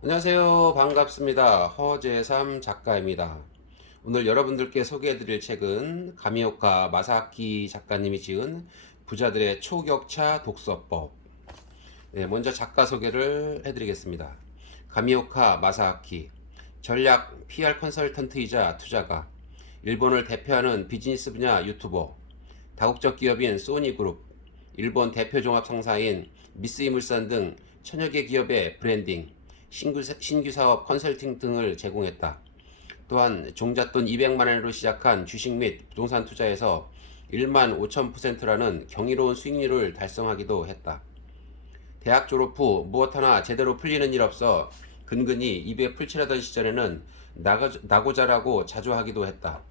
안녕하세요. 반갑습니다. 허재삼 작가입니다. 오늘 여러분들께 소개해드릴 책은 가미오카 마사키 작가님이 지은 부자들의 초격차 독서법. 네, 먼저 작가 소개를 해드리겠습니다. 가미오카 마사키, 전략 PR 컨설턴트이자 투자가, 일본을 대표하는 비즈니스 분야 유튜버, 다국적 기업인 소니그룹, 일본 대표 종합 상사인 미쓰이물산 등 천여 개 기업의 브랜딩, 신규 사업 컨설팅 등을 제공했다. 또한 종잣돈 200만 원으로 시작한 주식 및 부동산 투자에서 1만 5천%라는 경이로운 수익률을 달성하기도 했다. 대학 졸업 후 무엇 하나 제대로 풀리는 일 없어 근근히 입에 풀칠하던 시절에는 나고자라고 자주 하기도 했다.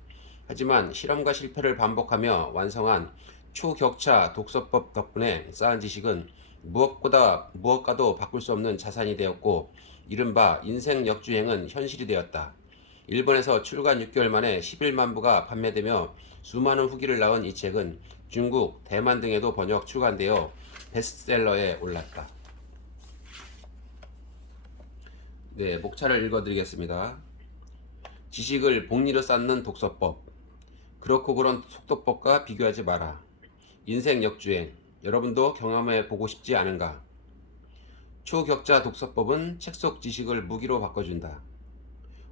하지만 실험과 실패를 반복하며 완성한 초격차 독서법 덕분에 쌓은 지식은 무엇과도 바꿀 수 없는 자산이 되었고, 이른바 인생 역주행은 현실이 되었다. 일본에서 출간 6개월 만에 11만 부가 판매되며 수많은 후기를 낳은 이 책은 중국, 대만 등에도 번역 출간되어 베스트셀러에 올랐다. 네, 목차를 읽어드리겠습니다. 지식을 복리로 쌓는 독서법. 그렇고 그런 속도법과 비교하지 마라. 인생 역주행. 여러분도 경험해 보고 싶지 않은가? 초격자 독서법은 책 속 지식을 무기로 바꿔준다.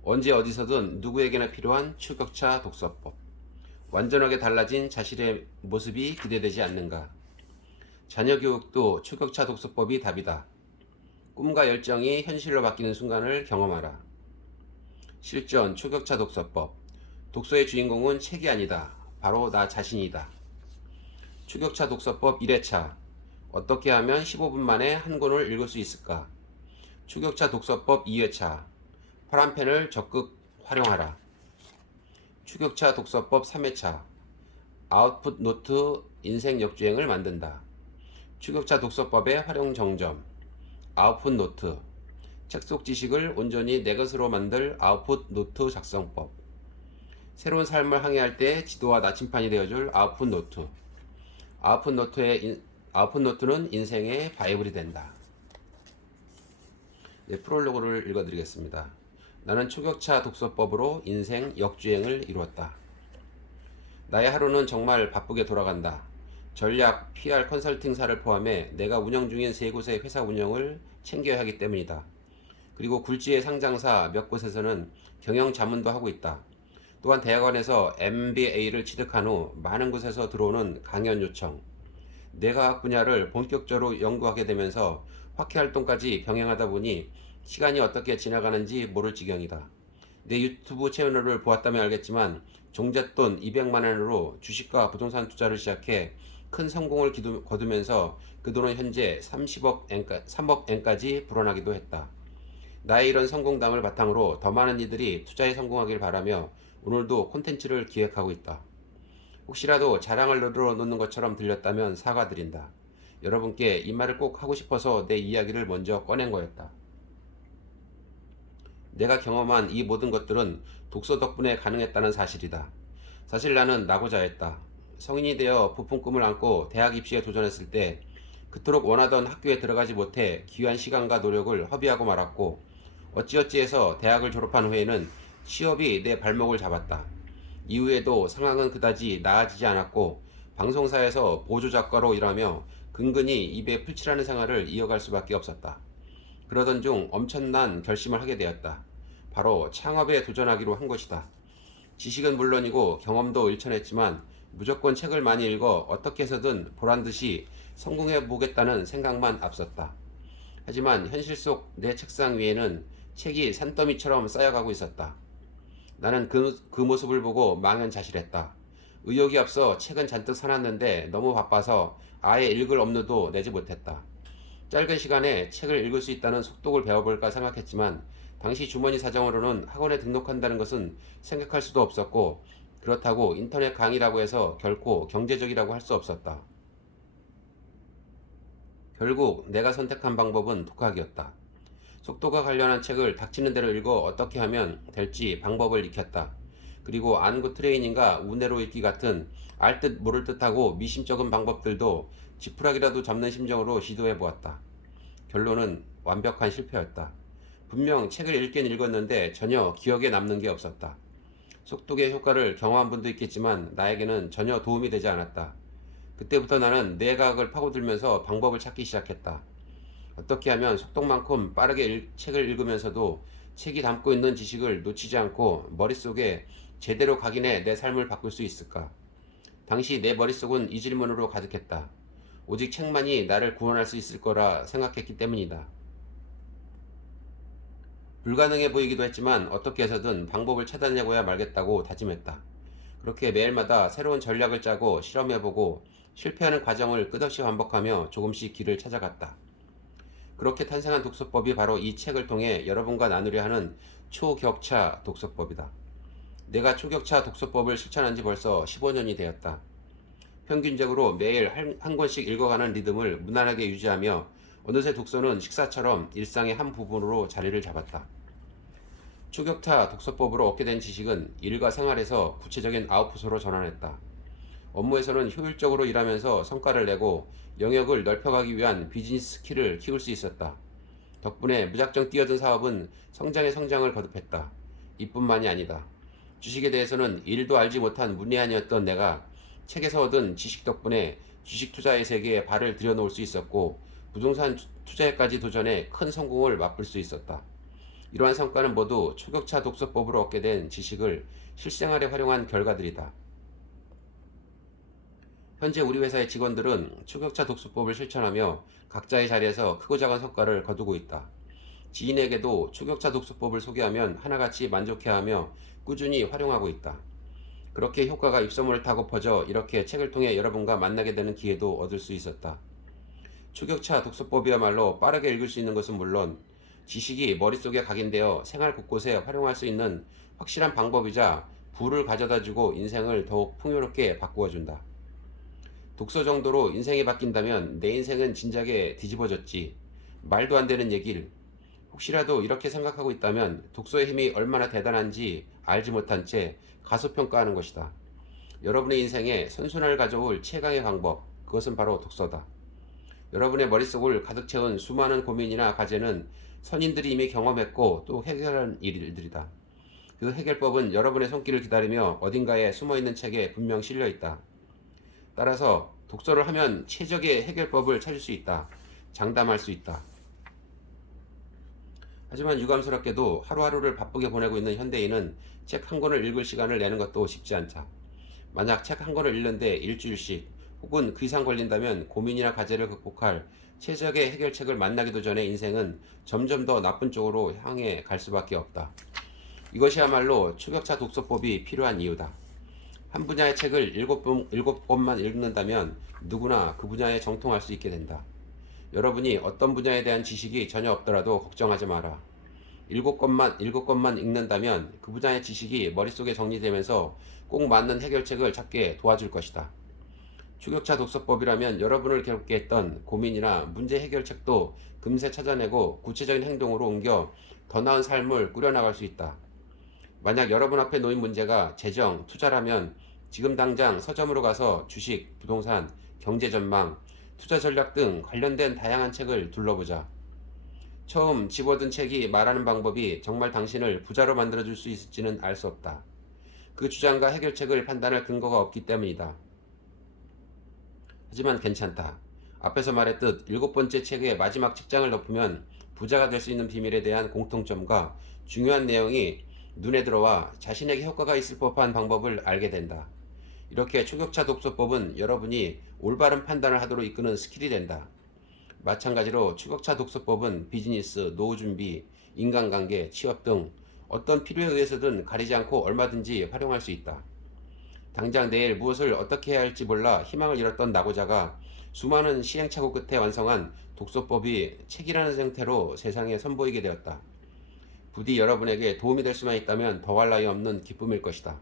언제 어디서든 누구에게나 필요한 초격차 독서법. 완전하게 달라진 자신의 모습이 기대되지 않는가? 자녀 교육도 초격차 독서법이 답이다. 꿈과 열정이 현실로 바뀌는 순간을 경험하라. 실전 초격차 독서법. 독서의 주인공은 책이 아니다. 바로 나 자신이다. 초격차 독서법 1회차. 어떻게 하면 15분 만에 한 권을 읽을 수 있을까? 초격차 독서법 2회차. 파란 펜을 적극 활용하라. 초격차 독서법 3회차. 아웃풋 노트 인생 역주행을 만든다. 초격차 독서법의 활용 정점. 아웃풋 노트. 책 속 지식을 온전히 내 것으로 만들 아웃풋 노트 작성법. 새로운 삶을 항해할 때 지도와 나침판이 되어줄 아웃풋 노트. 아웃풋 노트는 인생의 바이블이 된다. 네, 프롤로그를 읽어드리겠습니다. 나는 초격차 독서법으로 인생 역주행을 이루었다. 나의 하루는 정말 바쁘게 돌아간다. 전략, PR 컨설팅사를 포함해 내가 운영 중인 3곳의 회사 운영을 챙겨야 하기 때문이다. 그리고 굴지의 상장사 몇 곳에서는 경영 자문도 하고 있다. 또한 대학원에서 MBA를 취득한 후 많은 곳에서 들어오는 강연 요청, 뇌과학 분야를 본격적으로 연구하게 되면서 학회 활동까지 병행하다 보니 시간이 어떻게 지나가는지 모를 지경이다. 내 유튜브 채널을 보았다면 알겠지만 종잣돈 200만 원으로 주식과 부동산 투자를 시작해 큰 성공을 거두면서 그 돈은 현재 3억 엔까지 불어나기도 했다. 나의 이런 성공담을 바탕으로 더 많은 이들이 투자에 성공하길 바라며 오늘도 콘텐츠를 기획하고 있다. 혹시라도 자랑을 늘어놓는 것처럼 들렸다면 사과드린다. 여러분께 이 말을 꼭 하고 싶어서 내 이야기를 먼저 꺼낸 거였다. 내가 경험한 이 모든 것들은 독서 덕분에 가능했다는 사실이다. 사실 나는 나고자였다. 성인이 되어 부푼 꿈을 안고 대학 입시에 도전했을 때 그토록 원하던 학교에 들어가지 못해 귀한 시간과 노력을 허비하고 말았고, 어찌어찌해서 대학을 졸업한 후에는 취업이 내 발목을 잡았다. 이후에도 상황은 그다지 나아지지 않았고 방송사에서 보조작가로 일하며 근근히 입에 풀칠하는 생활을 이어갈 수밖에 없었다. 그러던 중 엄청난 결심을 하게 되었다. 바로 창업에 도전하기로 한 것이다. 지식은 물론이고 경험도 일천했지만 무조건 책을 많이 읽어 어떻게 해서든 보란듯이 성공해 보겠다는 생각만 앞섰다. 하지만 현실 속 내 책상 위에는 책이 산더미처럼 쌓여가고 있었다. 나는 그 모습을 보고 망연자실했다. 의욕이 앞서 책은 잔뜩 사놨는데 너무 바빠서 아예 읽을 업로도 내지 못했다. 짧은 시간에 책을 읽을 수 있다는 속독을 배워볼까 생각했지만 당시 주머니 사정으로는 학원에 등록한다는 것은 생각할 수도 없었고, 그렇다고 인터넷 강의라고 해서 결코 경제적이라고 할 수 없었다. 결국 내가 선택한 방법은 독학이었다. 속도가 관련한 책을 닥치는 대로 읽어 어떻게 하면 될지 방법을 익혔다. 그리고 안구 트레이닝과 운해로 읽기 같은 알 듯 모를 듯하고 미심쩍은 방법들도 지푸라기라도 잡는 심정으로 시도해 보았다. 결론은 완벽한 실패였다. 분명 책을 읽긴 읽었는데 전혀 기억에 남는 게 없었다. 속독의 효과를 경험한 분도 있겠지만 나에게는 전혀 도움이 되지 않았다. 그때부터 나는 내각을 파고들면서 방법을 찾기 시작했다. 어떻게 하면 속독만큼 빠르게 책을 읽으면서도 책이 담고 있는 지식을 놓치지 않고 머릿속에 제대로 각인해 내 삶을 바꿀 수 있을까? 당시 내 머릿속은 이 질문으로 가득했다. 오직 책만이 나를 구원할 수 있을 거라 생각했기 때문이다. 불가능해 보이기도 했지만 어떻게 해서든 방법을 찾아내고야 말겠다고 다짐했다. 그렇게 매일마다 새로운 전략을 짜고 실험해보고 실패하는 과정을 끝없이 반복하며 조금씩 길을 찾아갔다. 그렇게 탄생한 독서법이 바로 이 책을 통해 여러분과 나누려 하는 초격차 독서법이다. 내가 초격차 독서법을 실천한 지 벌써 15년이 되었다. 평균적으로 매일 한 권씩 읽어가는 리듬을 무난하게 유지하며 어느새 독서는 식사처럼 일상의 한 부분으로 자리를 잡았다. 초격차 독서법으로 얻게 된 지식은 일과 생활에서 구체적인 아웃풋으로 전환했다. 업무에서는 효율적으로 일하면서 성과를 내고 영역을 넓혀가기 위한 비즈니스 스킬을 키울 수 있었다. 덕분에 무작정 뛰어든 사업은 성장에 성장을 거듭했다. 이뿐만이 아니다. 주식에 대해서는 일도 알지 못한 문외한이었던 내가 책에서 얻은 지식 덕분에 주식 투자의 세계에 발을 들여놓을 수 있었고 부동산 투자에까지 도전해 큰 성공을 맛볼 수 있었다. 이러한 성과는 모두 초격차 독서법으로 얻게 된 지식을 실생활에 활용한 결과들이다. 현재 우리 회사의 직원들은 초격차 독서법을 실천하며 각자의 자리에서 크고 작은 성과를 거두고 있다. 지인에게도 초격차 독서법을 소개하면 하나같이 만족해하며 꾸준히 활용하고 있다. 그렇게 효과가 입소문을 타고 퍼져 이렇게 책을 통해 여러분과 만나게 되는 기회도 얻을 수 있었다. 초격차 독서법이야말로 빠르게 읽을 수 있는 것은 물론 지식이 머릿속에 각인되어 생활 곳곳에 활용할 수 있는 확실한 방법이자 부를 가져다주고 인생을 더욱 풍요롭게 바꾸어준다. 독서 정도로 인생이 바뀐다면 내 인생은 진작에 뒤집어졌지. 말도 안 되는 얘기를. 혹시라도 이렇게 생각하고 있다면 독서의 힘이 얼마나 대단한지 알지 못한 채 가소평가하는 것이다. 여러분의 인생에 선순환을 가져올 최강의 방법, 그것은 바로 독서다. 여러분의 머릿속을 가득 채운 수많은 고민이나 과제는 선인들이 이미 경험했고 또 해결한 일들이다. 그 해결법은 여러분의 손길을 기다리며 어딘가에 숨어있는 책에 분명 실려 있다. 따라서 독서를 하면 최적의 해결법을 찾을 수 있다. 장담할 수 있다. 하지만 유감스럽게도 하루하루를 바쁘게 보내고 있는 현대인은 책 한 권을 읽을 시간을 내는 것도 쉽지 않다. 만약 책 한 권을 읽는데 일주일씩 혹은 그 이상 걸린다면 고민이나 과제를 극복할 최적의 해결책을 만나기도 전에 인생은 점점 더 나쁜 쪽으로 향해 갈 수밖에 없다. 이것이야말로 초격차 독서법이 필요한 이유다. 한 분야의 책을 일곱 권만 읽는다면 누구나 그 분야에 정통할 수 있게 된다. 여러분이 어떤 분야에 대한 지식이 전혀 없더라도 걱정하지 마라. 일곱 권만 읽는다면 그 분야의 지식이 머릿속에 정리되면서 꼭 맞는 해결책을 찾게 도와줄 것이다. 초격차 독서법이라면 여러분을 괴롭게 했던 고민이나 문제 해결책도 금세 찾아내고 구체적인 행동으로 옮겨 더 나은 삶을 꾸려나갈 수 있다. 만약 여러분 앞에 놓인 문제가 재정, 투자라면 지금 당장 서점으로 가서 주식, 부동산, 경제 전망, 투자 전략 등 관련된 다양한 책을 둘러보자. 처음 집어든 책이 말하는 방법이 정말 당신을 부자로 만들어줄 수 있을지는 알 수 없다. 그 주장과 해결책을 판단할 근거가 없기 때문이다. 하지만 괜찮다. 앞에서 말했듯 7번째 책의 마지막 책장을 덮으면 부자가 될 수 있는 비밀에 대한 공통점과 중요한 내용이 눈에 들어와 자신에게 효과가 있을 법한 방법을 알게 된다. 이렇게 초격차 독서법은 여러분이 올바른 판단을 하도록 이끄는 스킬이 된다. 마찬가지로 초격차 독서법은 비즈니스, 노후 준비, 인간관계, 취업 등 어떤 필요에 의해서든 가리지 않고 얼마든지 활용할 수 있다. 당장 내일 무엇을 어떻게 해야 할지 몰라 희망을 잃었던 낙오자가 수많은 시행착오 끝에 완성한 독서법이 책이라는 형태로 세상에 선보이게 되었다. 부디 여러분에게 도움이 될 수만 있다면 더할 나위 없는 기쁨일 것이다.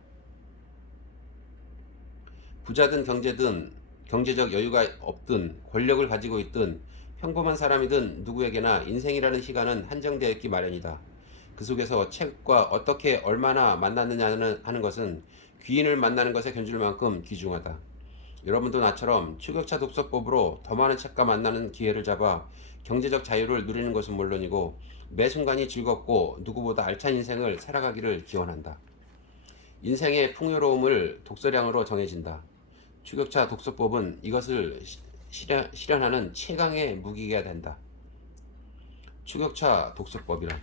부자든 경제적 여유가 없든 권력을 가지고 있든 평범한 사람이든 누구에게나 인생이라는 시간은 한정되어 있기 마련이다. 그 속에서 책과 어떻게 얼마나 만났느냐 하는 것은 귀인을 만나는 것에 견줄 만큼 귀중하다. 여러분도 나처럼 추격차 독서법으로 더 많은 책과 만나는 기회를 잡아 경제적 자유를 누리는 것은 물론이고 매 순간이 즐겁고 누구보다 알찬 인생을 살아가기를 기원한다. 인생의 풍요로움을 독서량으로 정해진다. 추격차 독서법은 이것을 실현하는 최강의 무기가 된다. 추격차 독서법이란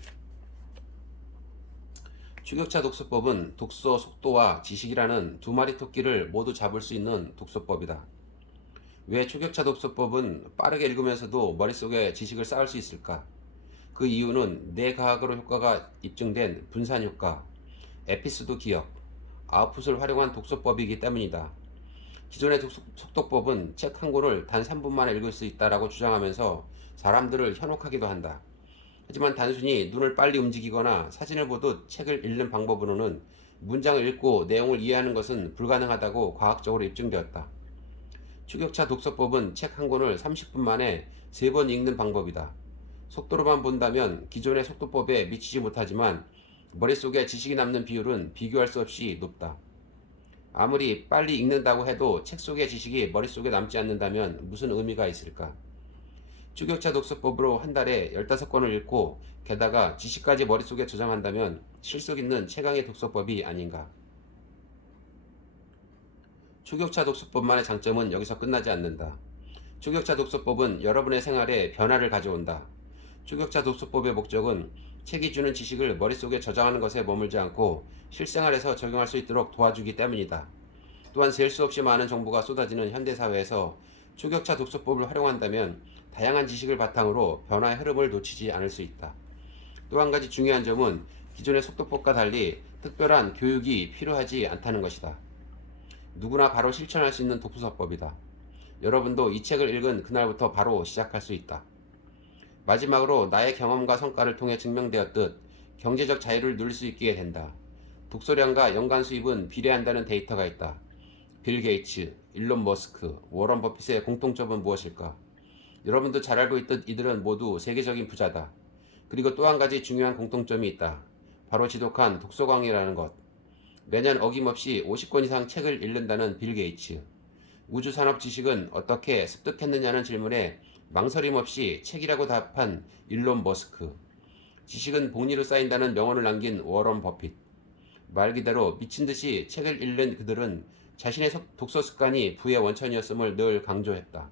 추격차 독서법은 독서 속도와 지식이라는 두 마리 토끼를 모두 잡을 수 있는 독서법이다. 왜 추격차 독서법은 빠르게 읽으면서도 머릿속에 지식을 쌓을 수 있을까? 그 이유는 뇌과학으로 효과가 입증된 분산 효과, 에피소드 기억, 아웃풋을 활용한 독서법이기 때문이다. 기존의 속독법은 책 한 권을 단 3분 만에 읽을 수 있다라고 주장하면서 사람들을 현혹하기도 한다. 하지만 단순히 눈을 빨리 움직이거나 사진을 보듯 책을 읽는 방법으로는 문장을 읽고 내용을 이해하는 것은 불가능하다고 과학적으로 입증되었다. 추격차 독서법은 책 한 권을 30분 만에 3번 읽는 방법이다. 속도로만 본다면 기존의 속도법에 미치지 못하지만 머릿속에 지식이 남는 비율은 비교할 수 없이 높다. 아무리 빨리 읽는다고 해도 책 속의 지식이 머릿속에 남지 않는다면 무슨 의미가 있을까? 추격차 독서법으로 한 달에 15권을 읽고 게다가 지식까지 머릿속에 저장한다면 실속 있는 최강의 독서법이 아닌가. 추격차 독서법만의 장점은 여기서 끝나지 않는다. 추격차 독서법은 여러분의 생활에 변화를 가져온다. 추격차 독서법의 목적은 책이 주는 지식을 머릿속에 저장하는 것에 머물지 않고 실생활에서 적용할 수 있도록 도와주기 때문이다. 또한 셀 수 없이 많은 정보가 쏟아지는 현대사회에서 추격차 독서법을 활용한다면 다양한 지식을 바탕으로 변화의 흐름을 놓치지 않을 수 있다. 또 한 가지 중요한 점은 기존의 속도법과 달리 특별한 교육이 필요하지 않다는 것이다. 누구나 바로 실천할 수 있는 독서법이다. 여러분도 이 책을 읽은 그날부터 바로 시작할 수 있다. 마지막으로 나의 경험과 성과를 통해 증명되었듯 경제적 자유를 누릴 수 있게 된다. 독서량과 연간 수입은 비례한다는 데이터가 있다. 빌 게이츠, 일론 머스크, 워런 버핏의 공통점은 무엇일까? 여러분도 잘 알고 있듯 이들은 모두 세계적인 부자다. 그리고 또 한 가지 중요한 공통점이 있다. 바로 지독한 독서광이라는 것. 매년 어김없이 50권 이상 책을 읽는다는 빌 게이츠. 우주산업 지식은 어떻게 습득했느냐는 질문에 망설임 없이 책이라고 답한 일론 머스크. 지식은 복리로 쌓인다는 명언을 남긴 워런 버핏. 말 그대로 미친 듯이 책을 읽는 그들은 자신의 독서 습관이 부의 원천이었음을 늘 강조했다.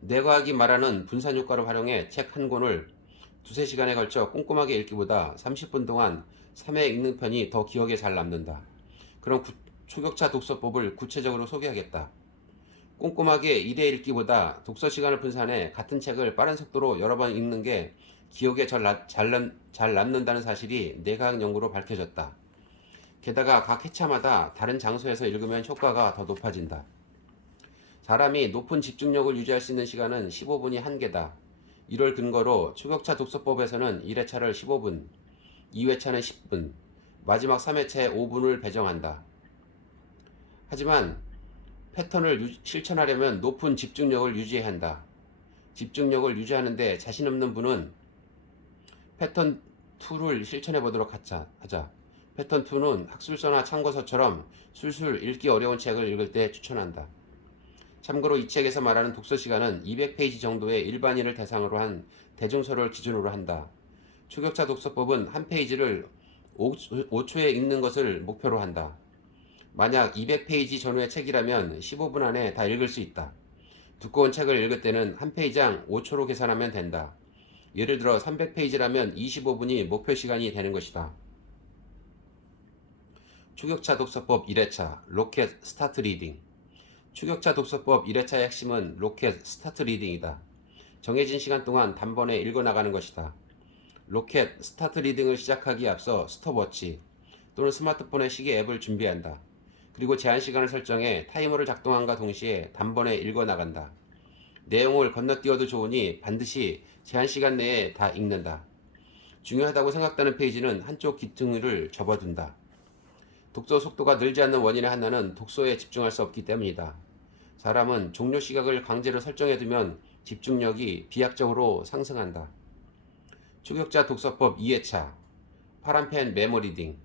뇌과학이 말하는 분산 효과를 활용해 책 한 권을 두세 시간에 걸쳐 꼼꼼하게 읽기보다 30분 동안 3회 읽는 편이 더 기억에 잘 남는다. 그럼 추격차 독서법을 구체적으로 소개하겠다. 꼼꼼하게 1회 읽기보다 독서 시간을 분산해 같은 책을 빠른 속도로 여러 번 읽는 게 기억에 잘 남는다는 사실이 뇌과학 연구로 밝혀졌다. 게다가 각 회차마다 다른 장소에서 읽으면 효과가 더 높아진다. 사람이 높은 집중력을 유지할 수 있는 시간은 15분이 한계다. 이를 근거로 추격차 독서법에서는 1회차를 15분, 2회차는 10분, 마지막 3회차에 5분을 배정한다. 하지만 패턴을 실천하려면 높은 집중력을 유지해야 한다. 집중력을 유지하는데 자신 없는 분은 패턴 2를 실천해 보도록 하자. 패턴 2는 학술서나 참고서처럼 술술 읽기 어려운 책을 읽을 때 추천한다. 참고로 이 책에서 말하는 독서 시간은 200페이지 정도의 일반인을 대상으로 한 대중서를 기준으로 한다. 추격차 독서법은 한 페이지를 5초에 읽는 것을 목표로 한다. 만약 200페이지 전후의 책이라면 15분 안에 다 읽을 수 있다. 두꺼운 책을 읽을 때는 한 페이지당 5초로 계산하면 된다. 예를 들어 300페이지라면 25분이 목표 시간이 되는 것이다. 추격차 독서법 1회차 로켓 스타트 리딩. 추격차 독서법 1회차의 핵심은 로켓 스타트 리딩이다. 정해진 시간 동안 단번에 읽어나가는 것이다. 로켓 스타트 리딩을 시작하기에 앞서 스톱워치 또는 스마트폰의 시계 앱을 준비한다. 그리고 제한 시간을 설정해 타이머를 작동함과 동시에 단번에 읽어나간다. 내용을 건너뛰어도 좋으니 반드시 제한 시간 내에 다 읽는다. 중요하다고 생각되는 페이지는 한쪽 귀퉁이를 접어둔다. 독서 속도가 늘지 않는 원인의 하나는 독서에 집중할 수 없기 때문이다. 사람은 종료 시각을 강제로 설정해두면 집중력이 비약적으로 상승한다. 추격차 독서법 2회차 파란펜 메모 리딩.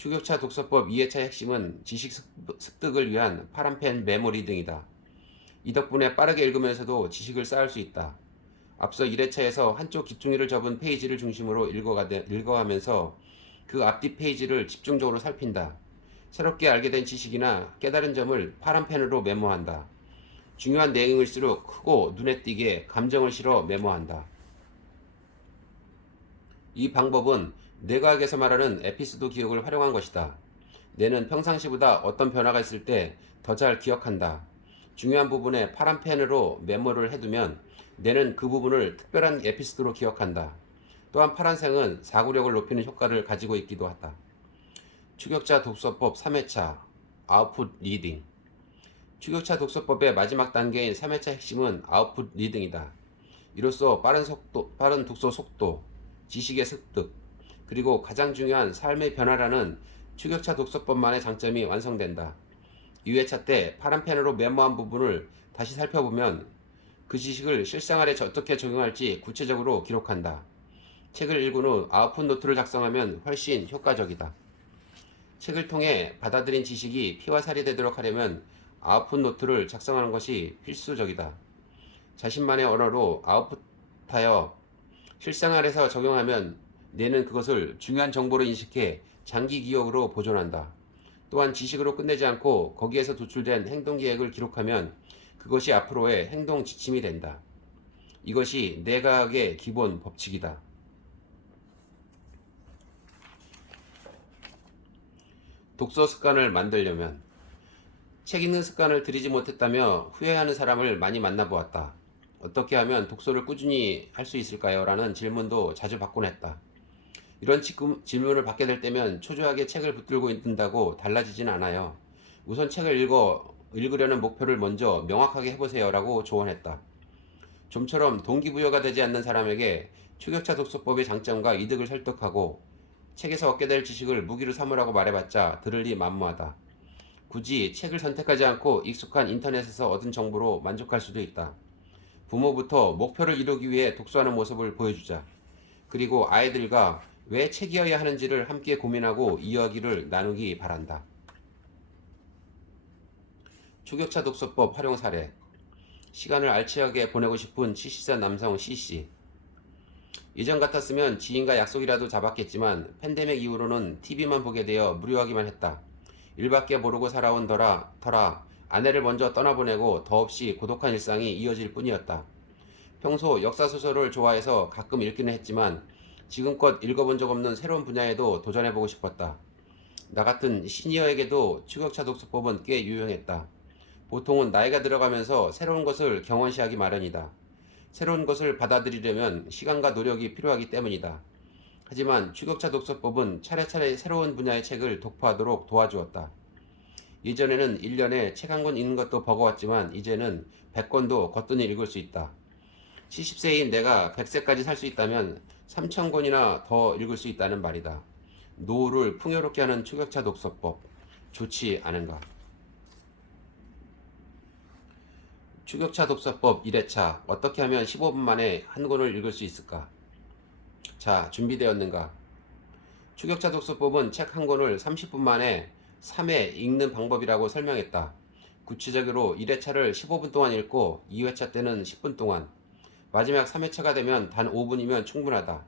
추격차 독서법 2회차 핵심은 지식 습득을 위한 파란펜 메모리 등이다. 이 덕분에 빠르게 읽으면서도 지식을 쌓을 수 있다. 앞서 1회차에서 한쪽 기퉁이를 접은 페이지를 중심으로 읽어가면서 그 앞뒤 페이지를 집중적으로 살핀다. 새롭게 알게 된 지식이나 깨달은 점을 파란펜으로 메모한다. 중요한 내용일수록 크고 눈에 띄게 감정을 실어 메모한다. 이 방법은 뇌과학에서 말하는 에피소드 기억을 활용한 것이다. 뇌는 평상시보다 어떤 변화가 있을 때 더 잘 기억한다. 중요한 부분에 파란 펜으로 메모를 해두면 뇌는 그 부분을 특별한 에피소드로 기억한다. 또한 파란색은 사고력을 높이는 효과를 가지고 있기도 하다. 추격차 독서법 3회차 아웃풋 리딩. 추격차 독서법의 마지막 단계인 3회차 핵심은 아웃풋 리딩이다. 이로써 빠른 독서 속도, 지식의 습득, 그리고 가장 중요한 삶의 변화라는 추격차 독서법만의 장점이 완성된다. 2회차 때 파란 펜으로 메모한 부분을 다시 살펴보면 그 지식을 실생활에 어떻게 적용할지 구체적으로 기록한다. 책을 읽은 후 아웃풋 노트를 작성하면 훨씬 효과적이다. 책을 통해 받아들인 지식이 피와 살이 되도록 하려면 아웃풋 노트를 작성하는 것이 필수적이다. 자신만의 언어로 아웃풋하여 실생활에서 적용하면 뇌는 그것을 중요한 정보로 인식해 장기 기억으로 보존한다. 또한 지식으로 끝내지 않고 거기에서 도출된 행동 계획을 기록하면 그것이 앞으로의 행동 지침이 된다. 이것이 뇌과학의 기본 법칙이다. 독서 습관을 만들려면 책 읽는 습관을 들이지 못했다며 후회하는 사람을 많이 만나보았다. 어떻게 하면 독서를 꾸준히 할 수 있을까요? 라는 질문도 자주 받곤 했다. 이런 질문을 받게 될 때면 초조하게 책을 붙들고 있는다고 달라지진 않아요. 우선 책을 읽으려는 목표를 먼저 명확하게 해보세요 라고 조언했다. 좀처럼 동기부여가 되지 않는 사람에게 추격차 독서법의 장점과 이득을 설득하고 책에서 얻게 될 지식을 무기로 삼으라고 말해봤자 들으리 만무하다. 굳이 책을 선택하지 않고 익숙한 인터넷에서 얻은 정보로 만족할 수도 있다. 부모부터 목표를 이루기 위해 독서하는 모습을 보여주자. 그리고 아이들과 왜 책이어야 하는지를 함께 고민하고 이야기를 나누기 바란다. 추격차 독서법 활용 사례. 시간을 알차게 보내고 싶은 70세 남성 C씨. 예전 같았으면 지인과 약속이라도 잡았겠지만 팬데믹 이후로는 TV만 보게 되어 무료하기만 했다. 일밖에 모르고 살아온 터라 아내를 먼저 떠나보내고 더없이 고독한 일상이 이어질 뿐이었다. 평소 역사소설을 좋아해서 가끔 읽기는 했지만 지금껏 읽어본 적 없는 새로운 분야에도 도전해보고 싶었다. 나 같은 시니어에게도 추격차 독서법은 꽤 유용했다. 보통은 나이가 들어가면서 새로운 것을 경험시하기 마련이다. 새로운 것을 받아들이려면 시간과 노력이 필요하기 때문이다. 하지만 추격차 독서법은 차례차례 새로운 분야의 책을 독파하도록 도와주었다. 예전에는 1년에 책 한 권 읽는 것도 버거웠지만 이제는 100권도 거뜬히 읽을 수 있다. 70세인 내가 100세까지 살 수 있다면 3,000권이나 더 읽을 수 있다는 말이다. 노후를 풍요롭게 하는 추격차 독서법, 좋지 않은가? 추격차 독서법 1회차, 어떻게 하면 15분 만에 한 권을 읽을 수 있을까? 자, 준비되었는가? 추격차 독서법은 책 한 권을 30분 만에 3회 읽는 방법이라고 설명했다. 구체적으로 1회차를 15분 동안 읽고 2회차 때는 10분 동안, 마지막 3회차가 되면 단 5분이면 충분하다.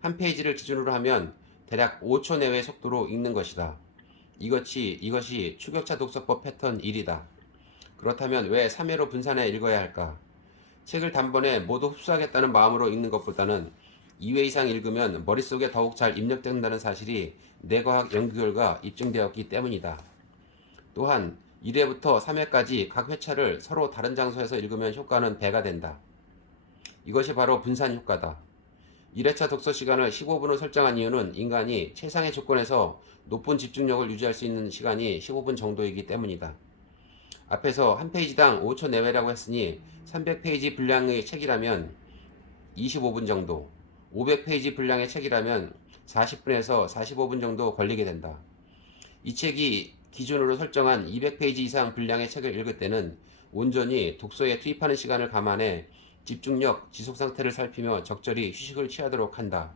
한 페이지를 기준으로 하면 대략 5초 내외 속도로 읽는 것이다. 이것이 추격차 독서법 패턴 1이다. 그렇다면 왜 3회로 분산해 읽어야 할까? 책을 단번에 모두 흡수하겠다는 마음으로 읽는 것보다는 2회 이상 읽으면 머릿속에 더욱 잘 입력된다는 사실이 뇌과학 연구 결과 입증되었기 때문이다. 또한 1회부터 3회까지 각 회차를 서로 다른 장소에서 읽으면 효과는 배가 된다. 이것이 바로 분산 효과다. 1회차 독서 시간을 15분으로 설정한 이유는 인간이 최상의 조건에서 높은 집중력을 유지할 수 있는 시간이 15분 정도이기 때문이다. 앞에서 한 페이지당 5초 내외라고 했으니 300페이지 분량의 책이라면 25분 정도, 500페이지 분량의 책이라면 40분에서 45분 정도 걸리게 된다. 이 책이 기준으로 설정한 200페이지 이상 분량의 책을 읽을 때는 온전히 독서에 투입하는 시간을 감안해 집중력, 지속 상태를 살피며 적절히 휴식을 취하도록 한다.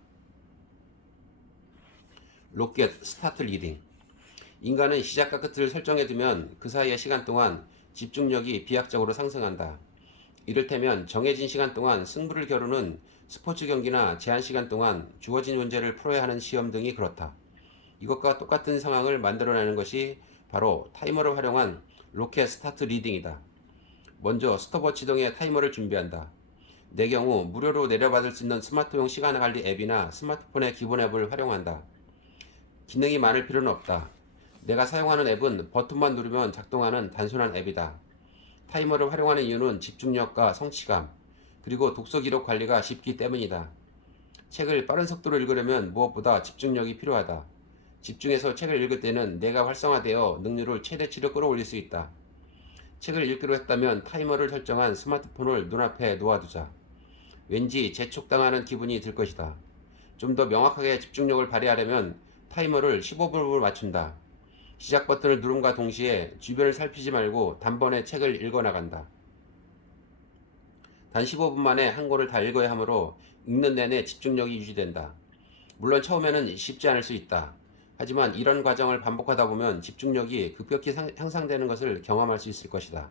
로켓 스타트 리딩. 인간은 시작과 끝을 설정해두면 그 사이의 시간 동안 집중력이 비약적으로 상승한다. 이를테면 정해진 시간 동안 승부를 겨루는 스포츠 경기나 제한 시간 동안 주어진 문제를 풀어야 하는 시험 등이 그렇다. 이것과 똑같은 상황을 만들어내는 것이 바로 타이머를 활용한 로켓 스타트 리딩이다. 먼저 스톱워치 등의 타이머를 준비한다. 내 경우 무료로 내려받을 수 있는 스마트용 시간 관리 앱이나 스마트폰의 기본 앱을 활용한다. 기능이 많을 필요는 없다. 내가 사용하는 앱은 버튼만 누르면 작동하는 단순한 앱이다. 타이머를 활용하는 이유는 집중력과 성취감, 그리고 독서 기록 관리가 쉽기 때문이다. 책을 빠른 속도로 읽으려면 무엇보다 집중력이 필요하다. 집중해서 책을 읽을 때는 뇌가 활성화되어 능률을 최대치로 끌어올릴 수 있다. 책을 읽기로 했다면 타이머를 설정한 스마트폰을 눈앞에 놓아두자. 왠지 재촉당하는 기분이 들 것이다. 좀 더 명확하게 집중력을 발휘하려면 타이머를 15분으로 맞춘다. 시작 버튼을 누름과 동시에 주변을 살피지 말고 단번에 책을 읽어나간다. 단 15분 만에 한 권을 다 읽어야 하므로 읽는 내내 집중력이 유지된다. 물론 처음에는 쉽지 않을 수 있다. 하지만 이런 과정을 반복하다 보면 집중력이 급격히 향상되는 것을 경험할 수 있을 것이다.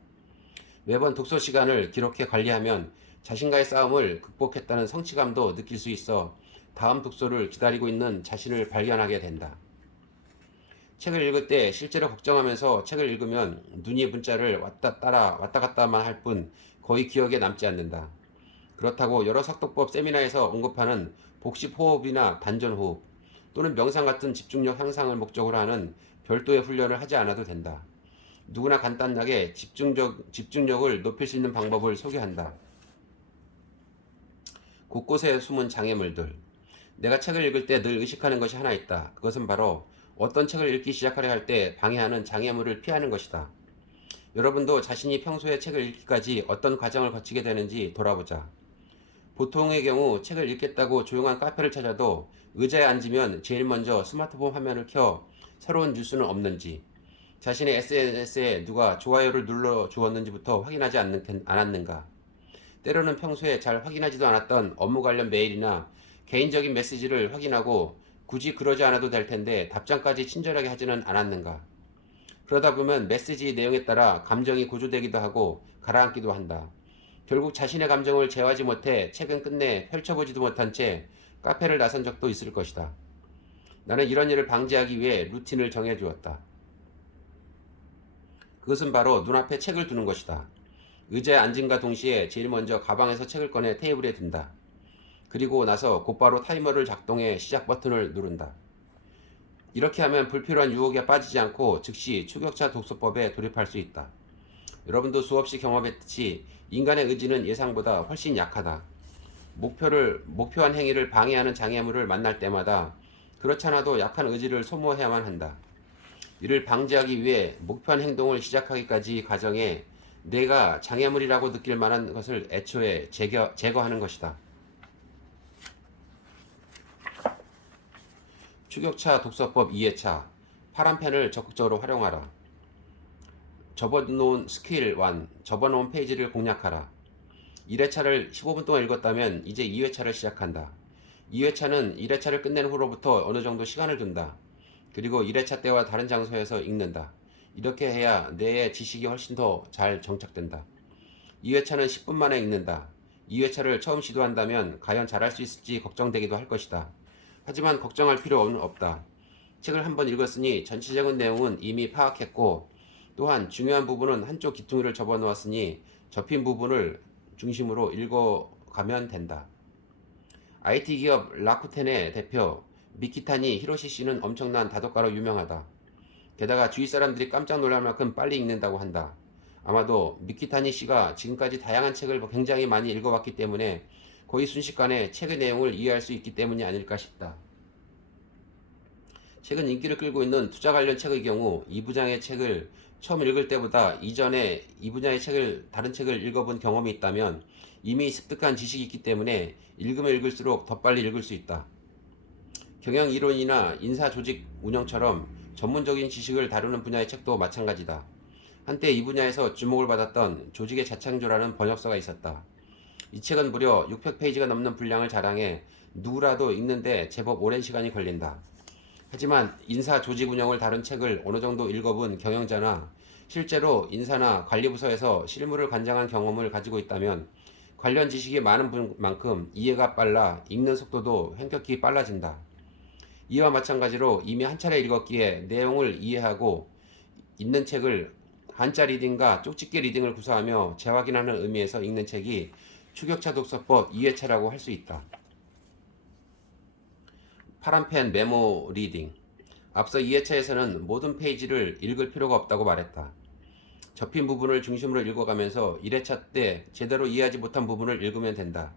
매번 독서 시간을 기록해 관리하면 자신과의 싸움을 극복했다는 성취감도 느낄 수 있어 다음 독서를 기다리고 있는 자신을 발견하게 된다. 책을 읽을 때 실제로 걱정하면서 책을 읽으면 눈이 문자를 왔다 갔다만 할 뿐 거의 기억에 남지 않는다. 그렇다고 여러 sak독법 세미나에서 언급하는 복식 호흡이나 단전 호흡 또는 명상 같은 집중력 향상을 목적으로 하는 별도의 훈련을 하지 않아도 된다. 누구나 간단하게 집중력을 높일 수 있는 방법을 소개한다. 곳곳에 숨은 장애물들. 내가 책을 읽을 때 늘 의식하는 것이 하나 있다. 그것은 바로 어떤 책을 읽기 시작하려 할 때 방해하는 장애물을 피하는 것이다. 여러분도 자신이 평소에 책을 읽기까지 어떤 과정을 거치게 되는지 돌아보자. 보통의 경우 책을 읽겠다고 조용한 카페를 찾아도 의자에 앉으면 제일 먼저 스마트폰 화면을 켜 새로운 뉴스는 없는지, 자신의 SNS에 누가 좋아요를 눌러 주었는지부터 확인하지 않았는가. 때로는 평소에 잘 확인하지도 않았던 업무 관련 메일이나 개인적인 메시지를 확인하고 굳이 그러지 않아도 될 텐데 답장까지 친절하게 하지는 않았는가. 그러다 보면 메시지 내용에 따라 감정이 고조되기도 하고 가라앉기도 한다. 결국 자신의 감정을 제어하지 못해 책은 끝내 펼쳐보지도 못한 채 카페를 나선 적도 있을 것이다. 나는 이런 일을 방지하기 위해 루틴을 정해두었다. 그것은 바로 눈앞에 책을 두는 것이다. 의자에 앉음과 동시에 제일 먼저 가방에서 책을 꺼내 테이블에 둔다. 그리고 나서 곧바로 타이머를 작동해 시작 버튼을 누른다. 이렇게 하면 불필요한 유혹에 빠지지 않고 즉시 추격자 독서법에 돌입할 수 있다. 여러분도 수없이 경험했듯이 인간의 의지는 예상보다 훨씬 약하다. 목표한 행위를 방해하는 장애물을 만날 때마다 그렇지 않아도 약한 의지를 소모해야만 한다. 이를 방지하기 위해 목표한 행동을 시작하기까지 과정에 내가 장애물이라고 느낄 만한 것을 애초에 제거하는 것이다. 추격차 독서법 2회차. 파란 펜을 적극적으로 활용하라. 접어놓은 스킬 1. 접어놓은 페이지를 공략하라. 1회차를 15분 동안 읽었다면 이제 2회차를 시작한다. 2회차는 1회차를 끝낸 후로부터 어느 정도 시간을 둔다. 그리고 1회차 때와 다른 장소에서 읽는다. 이렇게 해야 뇌의 지식이 훨씬 더 잘 정착된다. 2회차는 10분 만에 읽는다. 2회차를 처음 시도한다면 과연 잘할 수 있을지 걱정되기도 할 것이다. 하지만 걱정할 필요는 없다. 책을 한번 읽었으니 전체적인 내용은 이미 파악했고 또한 중요한 부분은 한쪽 귀퉁이를 접어놓았으니 접힌 부분을 중심으로 읽어가면 된다. IT 기업 라쿠텐의 대표 미키타니 히로시 씨는 엄청난 다독가로 유명하다. 게다가 주위 사람들이 깜짝 놀랄 만큼 빨리 읽는다고 한다. 아마도 미키타니 씨가 지금까지 다양한 책을 굉장히 많이 읽어왔기 때문에 거의 순식간에 책의 내용을 이해할 수 있기 때문이 아닐까 싶다. 최근 인기를 끌고 있는 투자 관련 책의 경우 이 분야의 책을 처음 읽을 때보다 이전에 이 분야의 다른 책을 읽어본 경험이 있다면 이미 습득한 지식이 있기 때문에 읽으면 읽을수록 더 빨리 읽을 수 있다. 경영 이론이나 인사 조직 운영처럼 전문적인 지식을 다루는 분야의 책도 마찬가지다. 한때 이 분야에서 주목을 받았던 조직의 재창조라는 번역서가 있었다. 이 책은 무려 600페이지가 넘는 분량을 자랑해 누구라도 읽는데 제법 오랜 시간이 걸린다. 하지만 인사 조직 운영을 다룬 책을 어느 정도 읽어본 경영자나 실제로 인사나 관리부서에서 실무를 관장한 경험을 가지고 있다면 관련 지식이 많은 분만큼 이해가 빨라 읽는 속도도 횡격히 빨라진다. 이와 마찬가지로 이미 한 차례 읽었기에 내용을 이해하고 읽는 책을 한자 리딩과 쪽집게 리딩을 구사하며 재확인하는 의미에서 읽는 책이 추격차 독서법 2회차라고 할 수 있다. 파란펜 메모 리딩. 앞서 2회차에서는 모든 페이지를 읽을 필요가 없다고 말했다. 접힌 부분을 중심으로 읽어가면서 1회차 때 제대로 이해하지 못한 부분을 읽으면 된다.